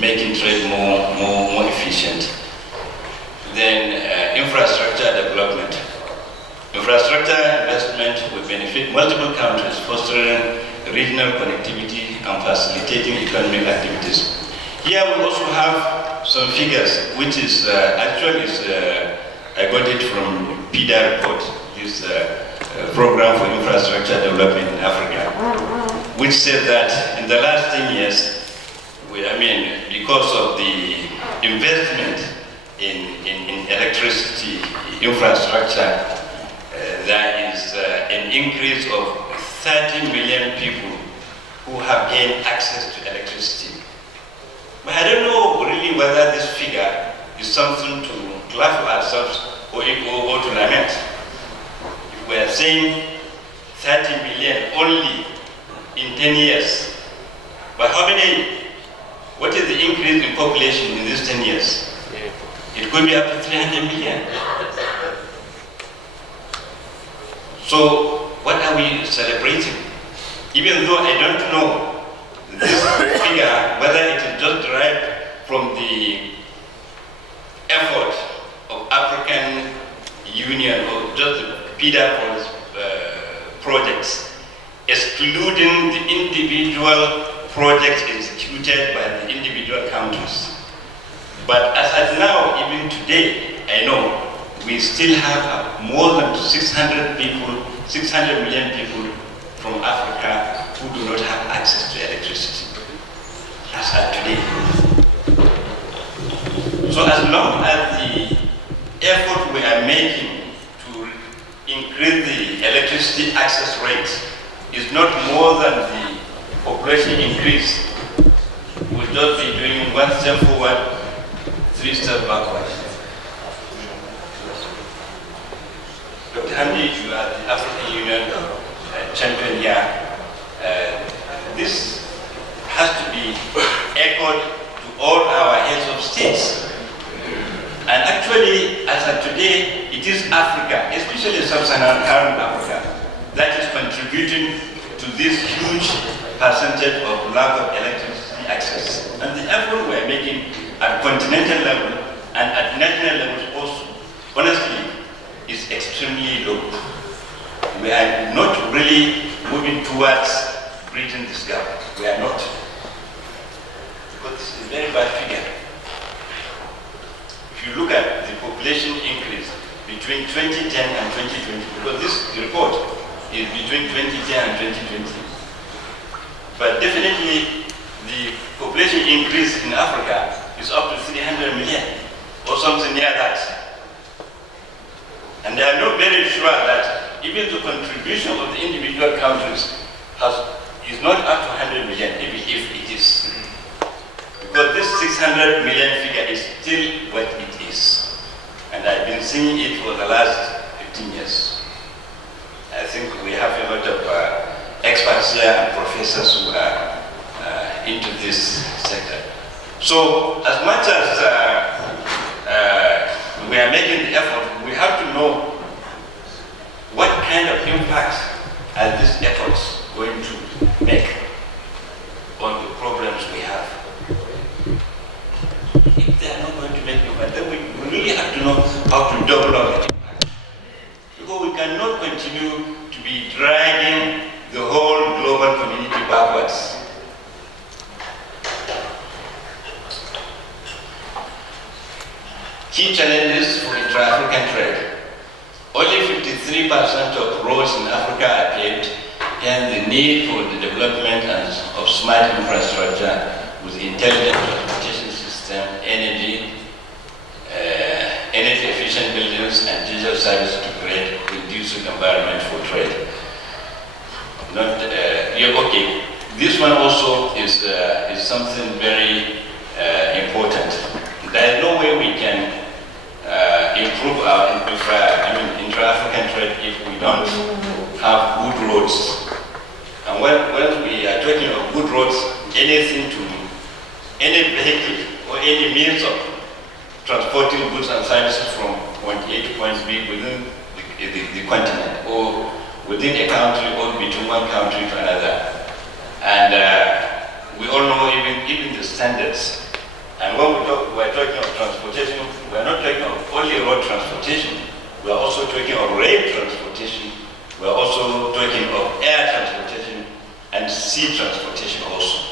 making trade more efficient. Then infrastructure development. Infrastructure investment will benefit multiple countries, fostering regional connectivity and facilitating economic activities. Here we also have some figures, which is I got it from PIDA report, this Program for Infrastructure Development in Africa, which said that in the last 10 years, because of the investment in electricity infrastructure, there is an increase of 30 million people who have gained access to electricity. But I don't know really whether this figure is something to clap for ourselves or to lament. If we are saying 30 million only in 10 years, but what is the increase in population in these 10 years? It could be up to 300 million. So what are we celebrating? Even though I don't know this figure, whether it is just derived from the effort of African Union or just the PIDA projects, excluding the individual projects executed by the individual countries. But as at now, even today, I know we still have more than 600 million people from Africa who do not have access to electricity. As at today. So as long as the effort we are making to increase the electricity access rate is not more than the population increase, we'll just be doing one step forward, 3 steps backward. Dr. Hamdi, you are the African Union champion here. This has to be echoed to all our heads of states. And actually, as of today, it is Africa, especially sub-Saharan Africa, that is contributing to this huge percentage of lack of electricity access. And the effort we are making at continental level and at national levels also, honestly, is extremely low. We are not really moving towards bridging this gap. We are not. Because this is a very bad figure. If you look at the population increase between 2010 and 2020, because this report is between 2010 and 2020. But definitely the population increase in Africa is up to 300 million or something near that. And they are not very sure that even the contribution of the individual countries is not up to 100 million, if it is. Because this 600 million figure is still what it is. And I've been seeing it for the last 15 years. I think we have a lot of experts here and professors who are into this sector. So as much as we are making the effort, we have to know what kind of impact are these efforts going to make on the problems we have. If they are not going to make impact, then we really have to know how to double up the impact. Because we cannot continue to be dragging the whole global community backwards. Key challenges for intra-African trade. Only 53% of roads in Africa are paved, and the need for the development of smart infrastructure with intelligent transportation system, energy efficient buildings, and digital services to create a conducive environment for trade. Okay. This one also is something very important. There is no way we can improve our intra-African trade if we don't have good roads. And when we are talking of good roads, any vehicle or any means of transporting goods and services from point A to point B within the continent, or within a country, or between one country to another. And we all know even the standards. And when we're talking of transportation, we're not talking of only road transportation, we're also talking of rail transportation, we're also talking of air transportation and sea transportation also.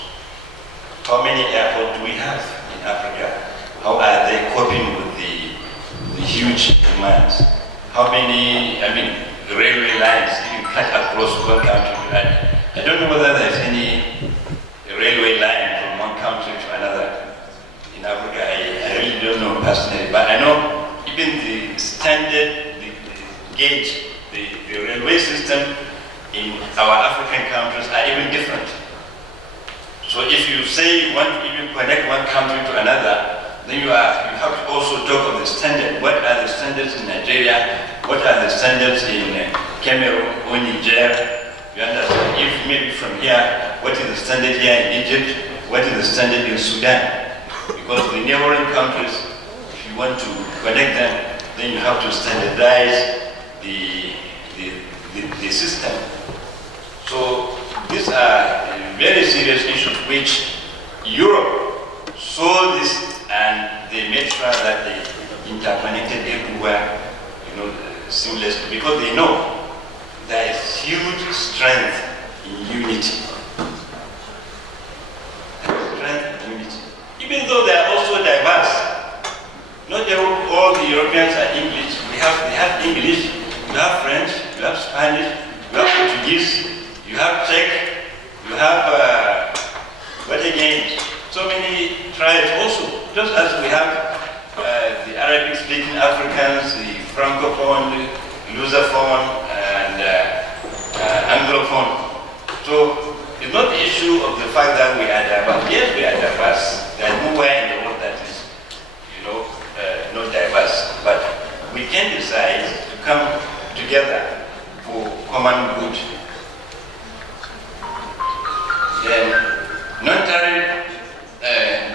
How many airports do we have in Africa? How are they coping with the huge demands? How many, railway lines even cut across one country to another? I don't know whether there's any railway line from one country to another in Africa. I really don't know personally, but I know even the standard, the gauge, the railway system in our African countries are even different. So if you say you want to even connect one country to another, then you have to also talk of the standard. What are the standards in Nigeria? What are the standards in Cameroon or Niger? You understand? If maybe from here, what is the standard here in Egypt? What is the standard in Sudan? Because the neighboring countries, if you want to connect them, then you have to standardize the system. So these are very serious issues which Europe saw this and they made sure that they interconnected everywhere, seamlessly, because they know there is huge strength in unity. Even though they are also diverse. Not all the Europeans are English. We have English, you have French, you have Spanish, you have Portuguese, you have Czech, you have what again? So many tribes also. Just as we have the Arabic-speaking Africans, the Francophone, Lusophone, and Anglophone. So it's not the issue of the fact that we are diverse. Yes, we are diverse. There is nowhere in the world that is, not diverse. But we can decide to come together for common good. Then, non-tariff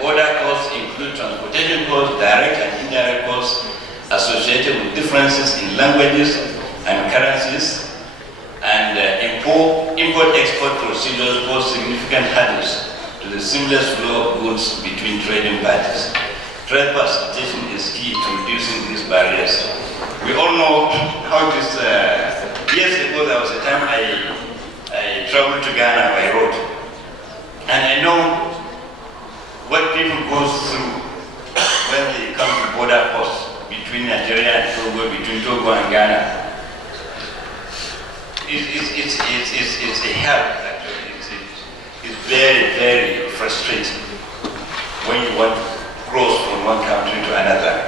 border costs include transportation costs, direct and indirect costs associated with differences in languages and currencies, and import-export procedures pose significant hurdles to the seamless flow of goods between trading parties. Trade facilitation is key to reducing these barriers. We all know how this, years ago there was a time I traveled to Ghana by road, and I know what people go through when they come to border posts between Nigeria and Togo, between Togo and Ghana. It's a hell, actually. It's very, very frustrating when you want to cross from one country to another.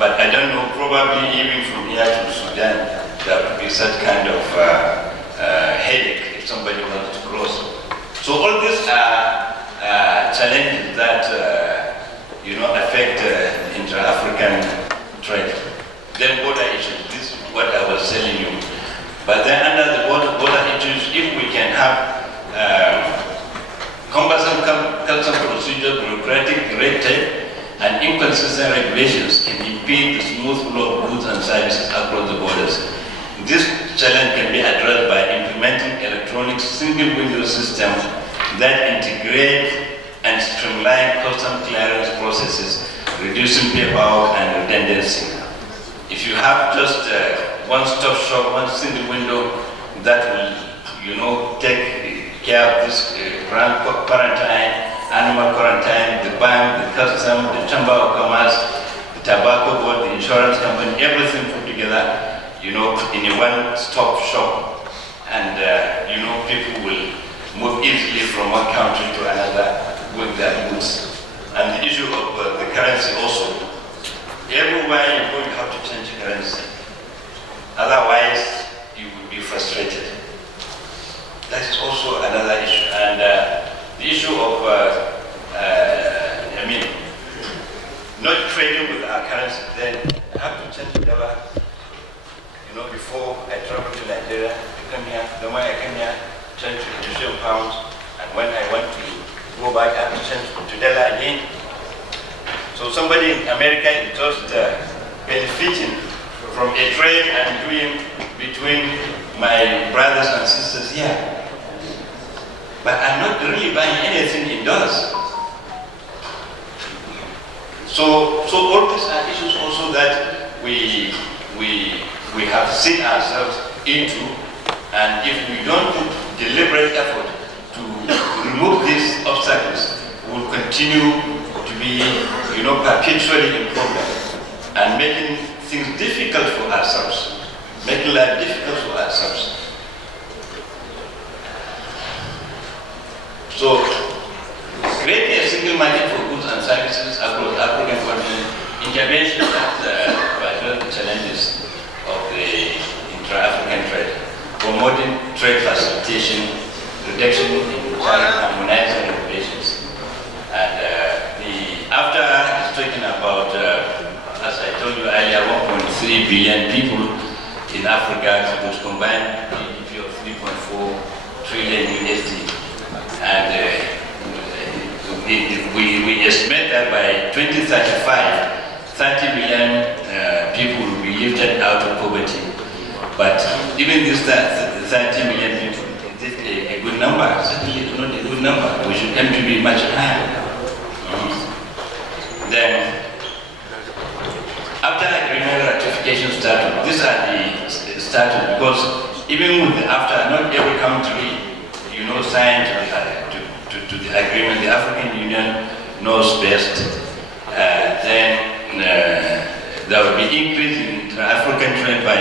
But I don't know, probably even from here to Sudan, there would be such kind of headache if somebody wants to cross. So all these are challenges that affect intra-African trade. Then border issues, this is what I was telling you. But then under the border issues, if we can have cumbersome custom procedures, bureaucratic red tape, and inconsistent regulations can impede the smooth flow of goods and services across the borders. This challenge can be addressed by implementing electronic single window systems that integrate and streamline custom clearance processes, reducing paperwork and redundancy. If you have just one-stop shop, one single window that will, take care of this quarantine, animal quarantine, the bank, the custom, the chamber of commerce, the tobacco board, the insurance company, everything put together, in a one-stop shop, and people will move easily from one country to another with their goods. And the issue of the currency also. Everywhere you go, you have to change currency. Otherwise, you will be frustrated. That is also another issue. And the issue of, not trading with our currency, then I have to change whatever. Before I travel to Nigeria, I come here, the way I come here, change to Egyptian pounds, and when I want to go back, I have to change to dollar again. So somebody in America is just benefiting from a trade I'm doing between my brothers and sisters here. But I'm not really buying anything in dollars. So all these are issues also that we have seen ourselves into, and if we don't put deliberate effort to remove these obstacles, we will continue to be, perpetually in problem and making things difficult for ourselves, making life difficult for ourselves. So, creating a single market for goods and services across African continent, intervention that address the challenges of the intra-African trade, promoting trade facilitation, reduction in harmonizing regulations, and after talking about, as I told you earlier, 1.3 billion people in Africa, with combined GDP of 3.4 trillion USD, and we estimate that by 2035, 30 million people will be lifted out of poverty. But even this 30 million people, is it a good number? Certainly it's not a good number. We should aim to be much higher. Then, after agreement ratification started, these are the status, because even with the after, not every country, signed to the agreement. The African Union knows best. Then there will be increase in African trade by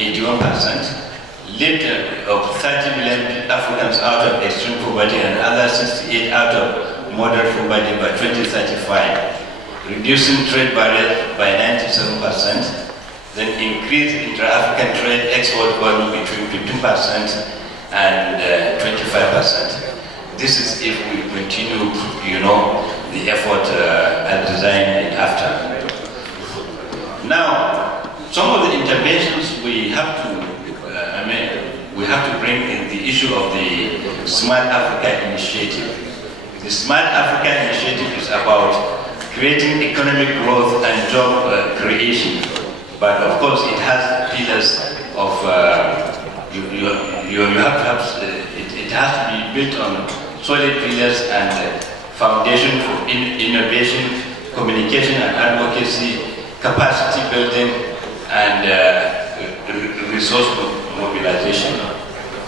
81%, lift of 30 million Africans out of extreme poverty and other 68 out of moderate poverty by 2035. Reducing trade barriers by 97%, then increase intra-African trade export volume between 15% and 25%. This is if we continue, the effort as designed in AFTA. Now, some of the interventions we have to bring in the issue of the Smart Africa Initiative. The Smart Africa Initiative is about creating economic growth and job creation, but of course it has pillars of you have to have it has to be built on solid pillars and foundation for innovation, communication and advocacy, capacity building, and resource mobilization,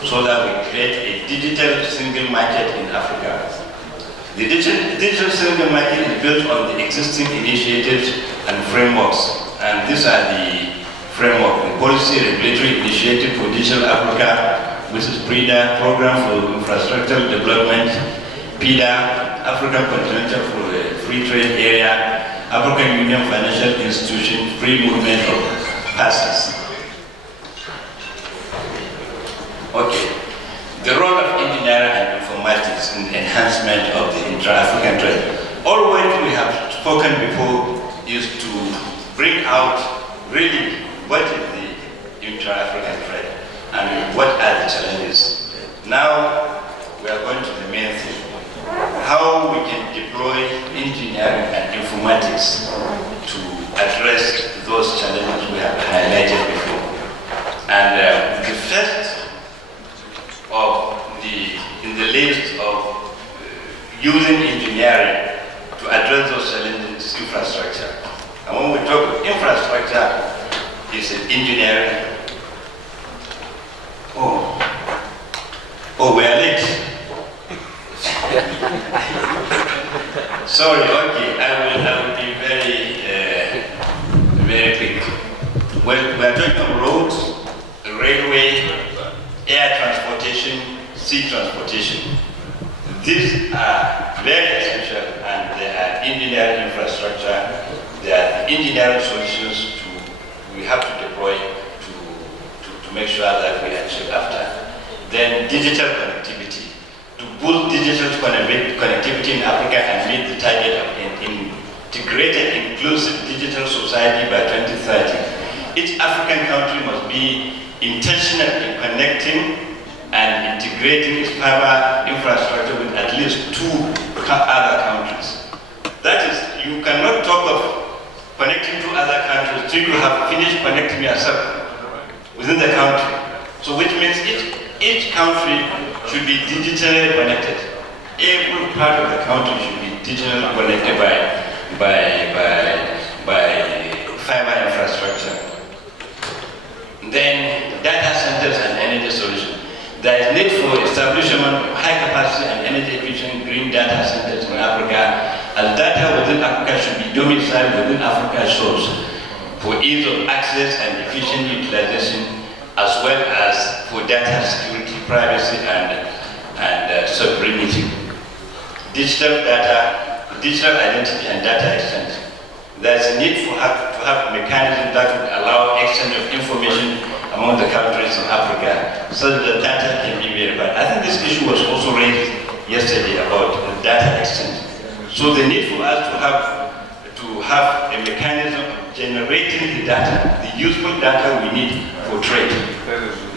so that we create a digital single market in Africa. The digital single market is built on the existing initiatives and frameworks, and these are the framework: the Policy Regulatory Initiative for Digital Africa, which is PRIDA, Program for Infrastructural Development, PIDA, African Continental for the Free Trade Area, African Union Financial Institution, Free Movement of Persons. Okay. The role of engineering and informatics in the enhancement of the intra-African trade. All what we have spoken before is to bring out really what is the intra-African trade and what are the challenges. Now we are going to the main thing. How we can deploy engineering and informatics to address those challenges we have highlighted before. And the first in the list of using engineering to address those challenges is infrastructure. And when we talk of infrastructure, it's engineering. Oh, we are late. Sorry, okay, I will be very quick. Well, we are talking about roads, railway, air transportation, sea transportation. These are very essential, and they are engineering infrastructure. They are engineering solutions we have to deploy to make sure that we achieve after. Then digital connectivity. To boost digital connectivity in Africa and meet the target of an integrated, inclusive digital society by 2030. Each African country must be intentional in connecting and integrating its fiber infrastructure with at least 2 other countries. That is, you cannot talk you have finished connecting yourself within the country. So which means each country should be digitally connected. Every part of the country should be digitally connected by fiber infrastructure. Then data centers and energy solutions. There is need for establishment of high capacity and energy efficient green data centers in Africa, as data within Africa should be domiciled within Africa's shores for ease of access and efficient utilization, as well as for data security, privacy, and sovereignty. Digital data, digital identity and data exchange. There's a need to have a mechanism that would allow exchange of information among the countries in Africa so that the data can be verified. I think this issue was also raised yesterday about the data exchange. So the need for us to have a mechanism of generating the data, the useful data we need for trade,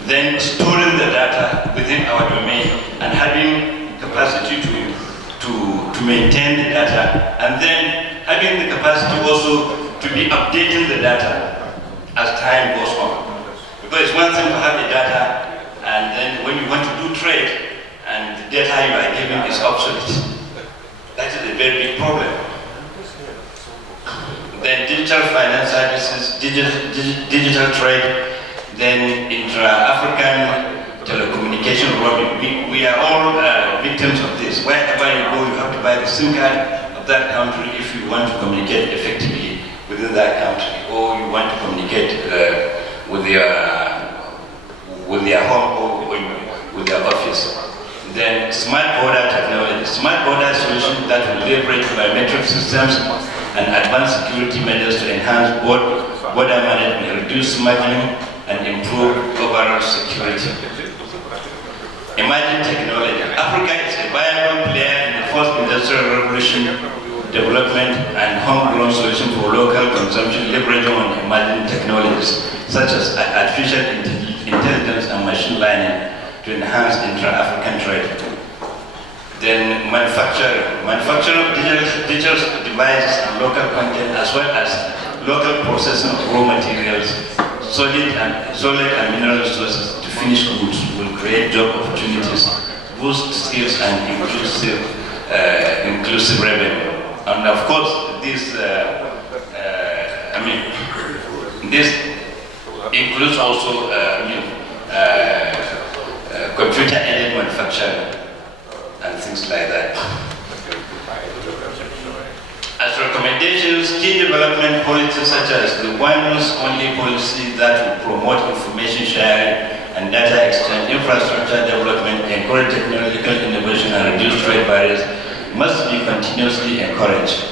then storing the data within our domain and having capacity to maintain the data, and then having the capacity also to be updating the data as time goes on. Because it's one thing to have the data, and then when you want to do trade, and the data you are giving is obsolete. That is a very big problem. Then digital finance services, digital trade, then intra-African telecommunication roaming. We are all victims of this. Wherever you go, you have to buy the SIM card of that country if you want to communicate effectively within that country, or you want to communicate with their home or with their office. Then smart border technology, smart border solutions that will leverage biometric systems and advanced security measures to enhance border management, reduce smuggling, and improve overall security. Emerging technology. Africa is a viable player in the fourth industrial revolution, development and homegrown solution for local consumption, leveraging on emerging technologies such as artificial intelligence and machine learning to enhance intra-African trade. Then manufacturing of digital devices and local content, as well as local processing of raw materials, solid and mineral resources to finished goods will create job opportunities, boost skills, and inclusive revenue. And of course, this includes also computer-aided manufacturing and things like that. As recommendations, key development policies such as the once-only policy that will promote information sharing and data exchange, infrastructure development, encourage technological innovation, and reduce trade barriers must be continuously encouraged.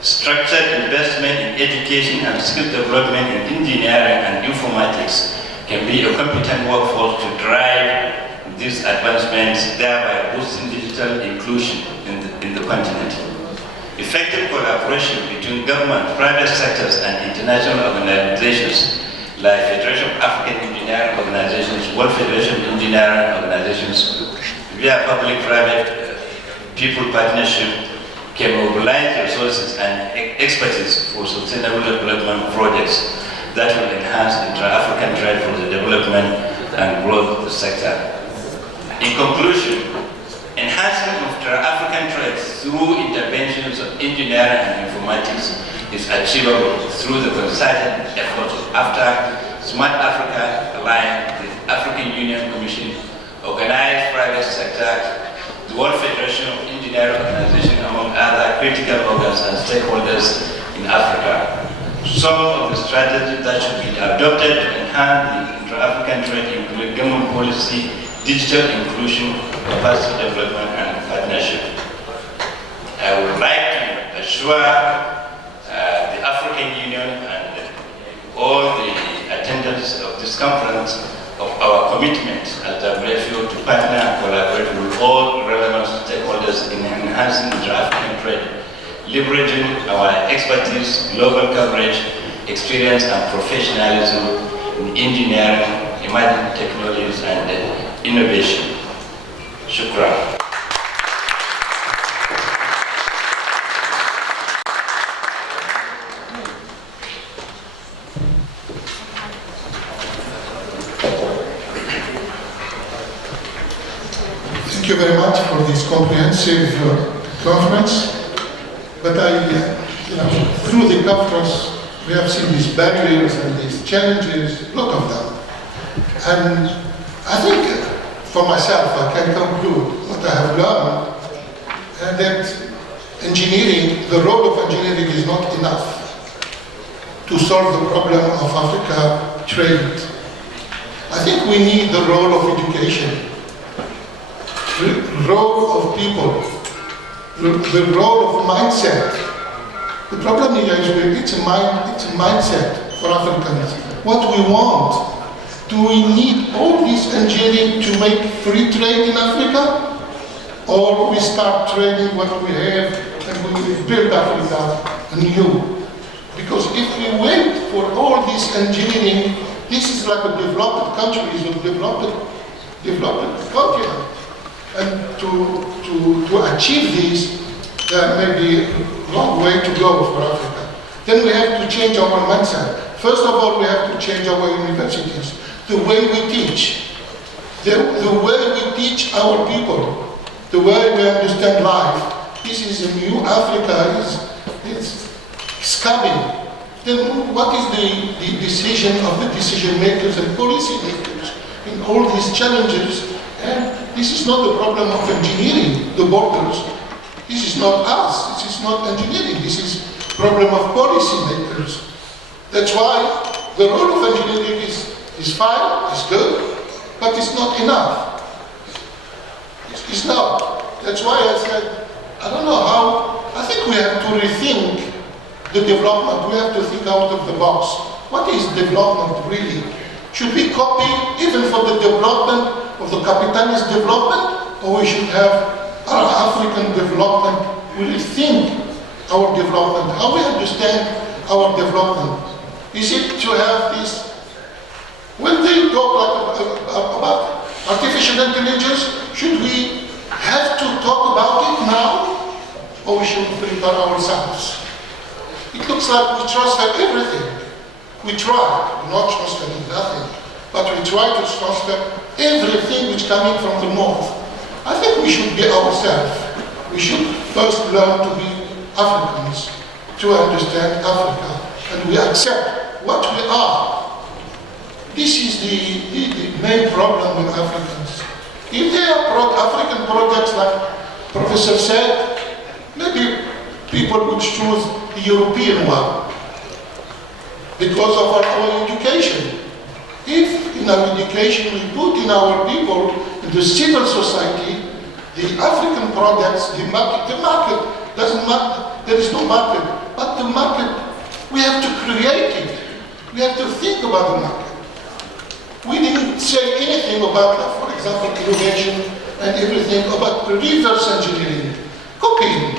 Structured investment in education and skill development in engineering and informatics can be a competent workforce to drive these advancements, thereby boosting digital inclusion in the continent. Effective collaboration between government, private sectors, and international organizations like Federation of African Engineering Organizations, World Federation of Engineering Organizations, via public-private people partnership, can mobilize resources and expertise for sustainable development projects that will enhance intra-African trade for the development and growth of the sector. In conclusion, enhancement of intra-African trade through interventions of engineering and informatics is achievable through the concerted efforts of AFTA, Smart Africa Alliance, the African Union Commission, organized private sector, the World Federation of Engineering Organizations, among other critical organs and stakeholders in Africa. Some of the strategies that should be adopted to enhance the intra-African trade include government policy, digital inclusion, capacity development, and partnership. I would like to assure the African Union and all the attendants of this conference of our commitment as WFO to partner and collaborate with all relevant stakeholders in enhancing intra-African trade, leveraging our expertise, global coverage, experience, and professionalism in engineering, emerging technologies, and innovation. Shukran. you very much for this comprehensive conference. But through the conference, we have seen these barriers and these challenges, a lot of them. And I think, for myself, I can conclude what I have learned, that engineering, the role of engineering is not enough to solve the problem of Africa trade. I think we need the role of education, the role of people, the role of mindset. The problem here is it's a mindset for Africans. What we want. Do we need all this engineering to make free trade in Africa? Or we start trading what we have and we build Africa anew? Because if we wait for all this engineering, this is like a developed countries or developed continent. And to achieve this, there may be a long way to go for Africa. Then we have to change our mindset. First of all, we have to change our universities. The way we teach, the way we teach our people, the way we understand life. This is a new Africa, it's coming. Then what is the decision of the decision makers and policy makers in all these challenges? And this is not the problem of engineering, the borders. This is not us, this is not engineering, this is problem of policy makers. That's why the role of engineering is fine, it's good, but it's not enough. It's not. That's why I said, I don't know how, I think we have to rethink the development. We have to think out of the box. What is development really? Should we copy even for the development of the capitalist development, or we should have our African development? We rethink our development, how we understand our development. Is it to have this? When they talk about artificial intelligence, should we have to talk about it now, or we should prepare ourselves? It looks like we transfer everything. We try, we're not transferring nothing, but we try to transfer everything which coming from the north. I think we should be ourselves. We should first learn to be Africans, to understand Africa, and we accept what we are. This is the main problem with Africans. If they are African projects, like Professor said, maybe people would choose the European one because of our own education. If in our education we put in our people, in the civil society, the African products, the market doesn't matter, there is no market, but the market, we have to create it. We have to think about the market. We didn't say anything about, for example, innovation and everything about reverse engineering, copying.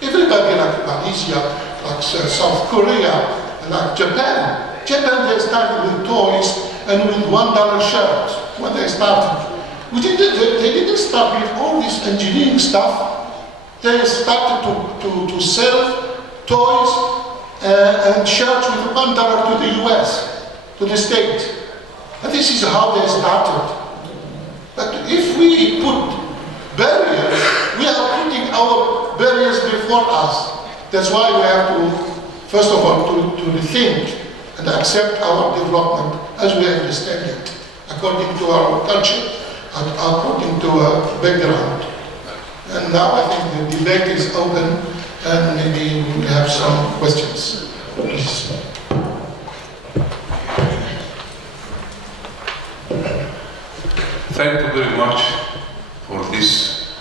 Everybody like Malaysia, like South Korea, like Japan. Japan, they started with toys and with $1 shirts when they started. They didn't start with all this engineering stuff. They started to sell toys and shirts with $1 to the US, to the States. And this is how they started. But if we put barriers, we are putting our barriers before us. That's why we have to, first of all, to rethink and accept our development as we understand it, according to our culture, and according to our background. And now I think the debate is open, and maybe we will have some questions. Please. Thank you very much for this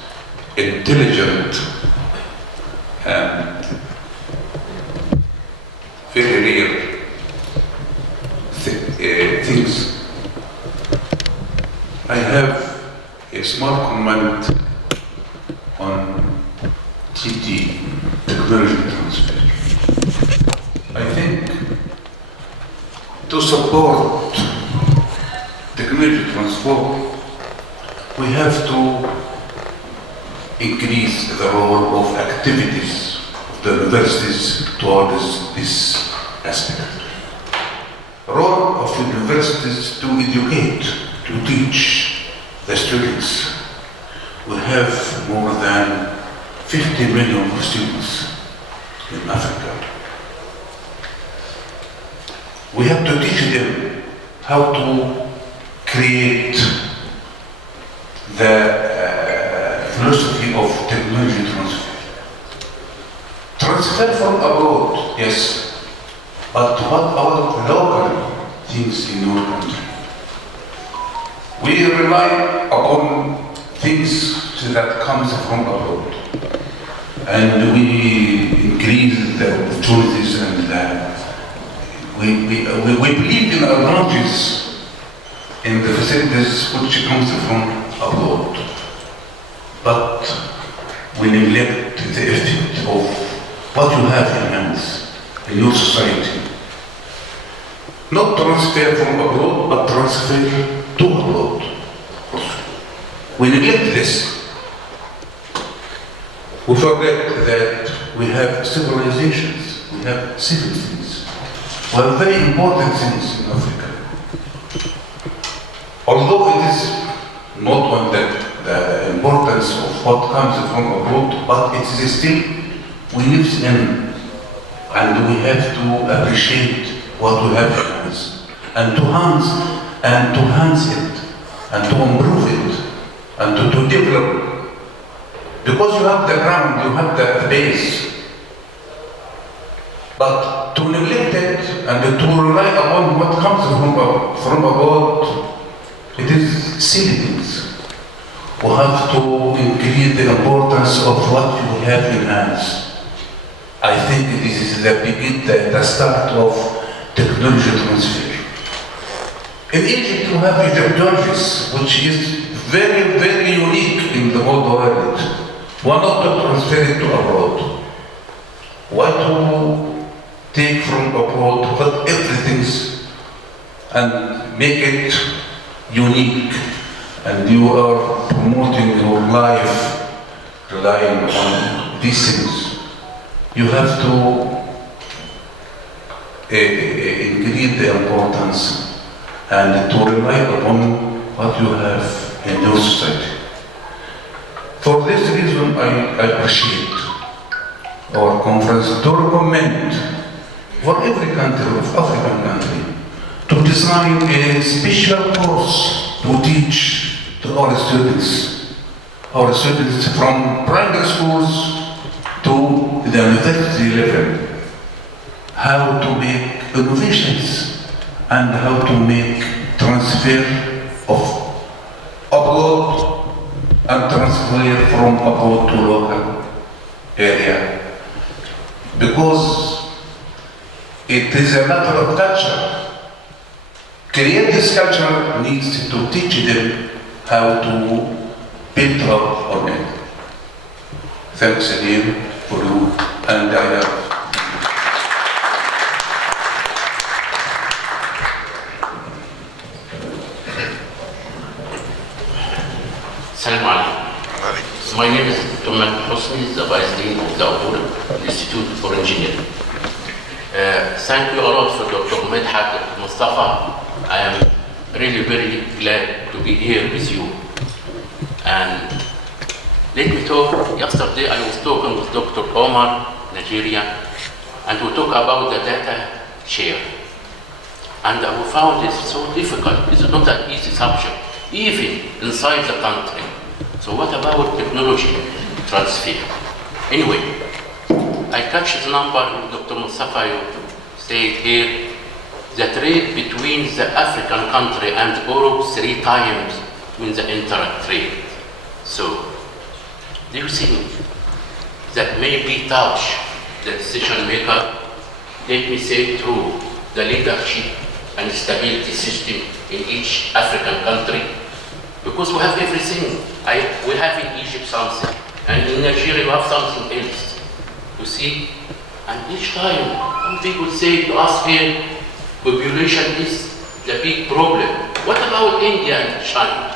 intelligent and very rare things. I have a small comment on TT, technology transfer. I think to support technology transfer, we have to increase the role of activities of the universities towards this aspect. Role of universities to educate, to teach the students, we have more than 50 million students in Africa. We have to teach them how to create the philosophy of technology transfer. Transfer from abroad, yes, but what about local things in your country? We rely upon things that comes from abroad, and we increase the opportunities, and we believe in advantages in the facilities which comes from abroad, but we neglect the effect of what you have in hands in your society. Not transfer from abroad, but transfer to abroad. We neglect this. We forget that we have civilizations, we have civilizations. We have very important things in Africa. Although it is not on the importance of what comes from abroad, but it is still, we live in, and we have to appreciate what we have in us, and to enhance it, and to improve it, and to develop. Because you have the ground, you have the base. But to neglect it and to rely upon what comes from abroad, it is silly things. We have to increase the importance of what we have in hands. I think this is the start of technology transfer. In Egypt, we have Egyptologists, which is very, very unique in the whole world. Why not to transfer it to abroad? Why to take from abroad but everything and make it unique, and you are promoting your life relying on these things? You have to increase the importance and to rely upon what you have in your society. For this reason, I appreciate our conference to recommend for every country of African country to design a special course to teach to our students from primary schools to the university level, how to make innovations and how to make transfer of abroad and transfer from abroad to local area. Because it is a matter of culture. Create this culture needs to teach them how to build up on it. Thanks again for you, and I have. Assalamu alaikum. My name is Dr. Hosni, the Vice Dean of the Alwur Institute for Engineering. Thank you a lot for Dr. Medhat Mustafa. I am really very glad to be here with you. And let me talk. Yesterday I was talking with Dr. Omar, Nigeria, and we talked about the data share. And we found it so difficult. It's not an easy subject, even inside the country. So what about technology transfer? Anyway, I catch the number Dr. Mustafa said here, the trade between the African country and Europe 3 times in the inter-trade. So, do you think that maybe touch the decision maker, let me say through the leadership and stability system in each African country? Because we have everything. We have in Egypt something, and in Nigeria we have something else. You see? And each time, some people say to us here, population is the big problem. What about India and China?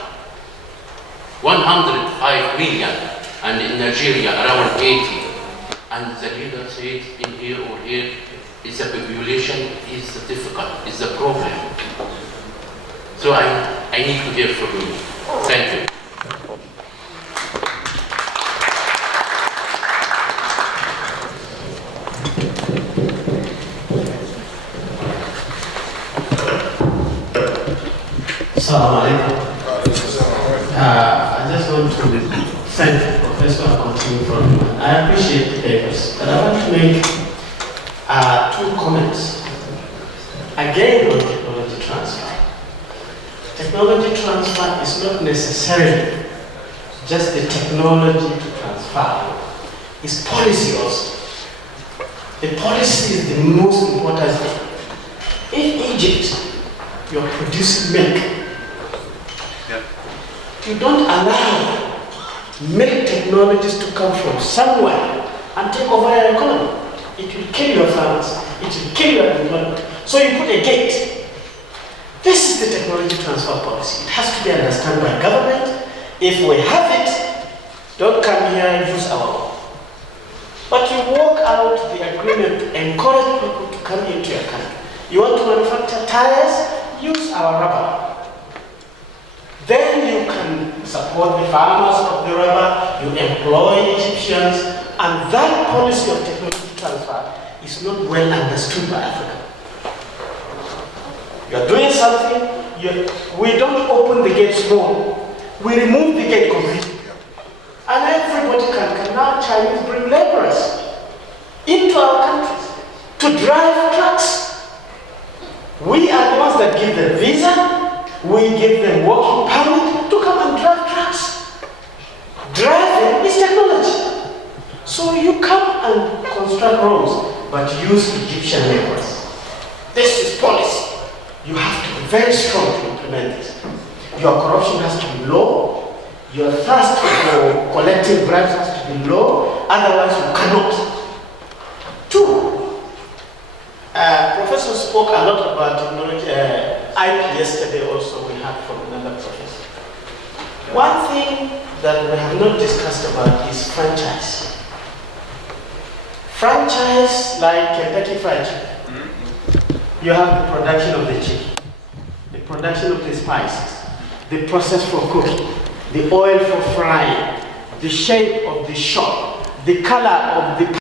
105 million, and in Nigeria around 80. And the leader says in here or here, is the population is difficult, is the problem. So I need to hear from you. Thank you. Assalamu alaikum. I just want to thank Professor Akonti from. I appreciate the papers, but I want to make two comments. Again on technology transfer. Technology transfer is not necessarily just the technology to transfer. It's policy also. The policy is the most important thing. In Egypt, you're producing milk. You don't allow milk technologies to come from somewhere and take over your economy. It will kill your farmers. It will kill your employment. So you put a gate. This is the technology transfer policy. It has to be understood by government. If we have it, don't come here and use our own. But you work out the agreement to encourage people to come into your country. You want to manufacture tires? Use our rubber. Then you can support the farmers of the rubber, you employ Egyptians, and that policy of technology transfer is not well understood by Africa. You are doing something, we don't open the gate small, we remove the gate completely. And everybody can now Chinese bring laborers into our countries to drive trucks. We are the ones that give them visa, we give them working permit to come and drive trucks. Driving is technology. So you come and construct roads, but use Egyptian laborers. This is policy. You have to be very strong to implement this. Your corruption has to be low. Your thirst for collecting bribes has to be low. Otherwise, you cannot. Two, Professor spoke a lot about technology. IP yesterday also we heard from another professor. One thing that we have not discussed about is franchise. Franchise, like Kentucky Fried Chicken. You have the production of the chicken, the production of the spices, the process for cooking, the oil for frying, the shape of the shop, the color of the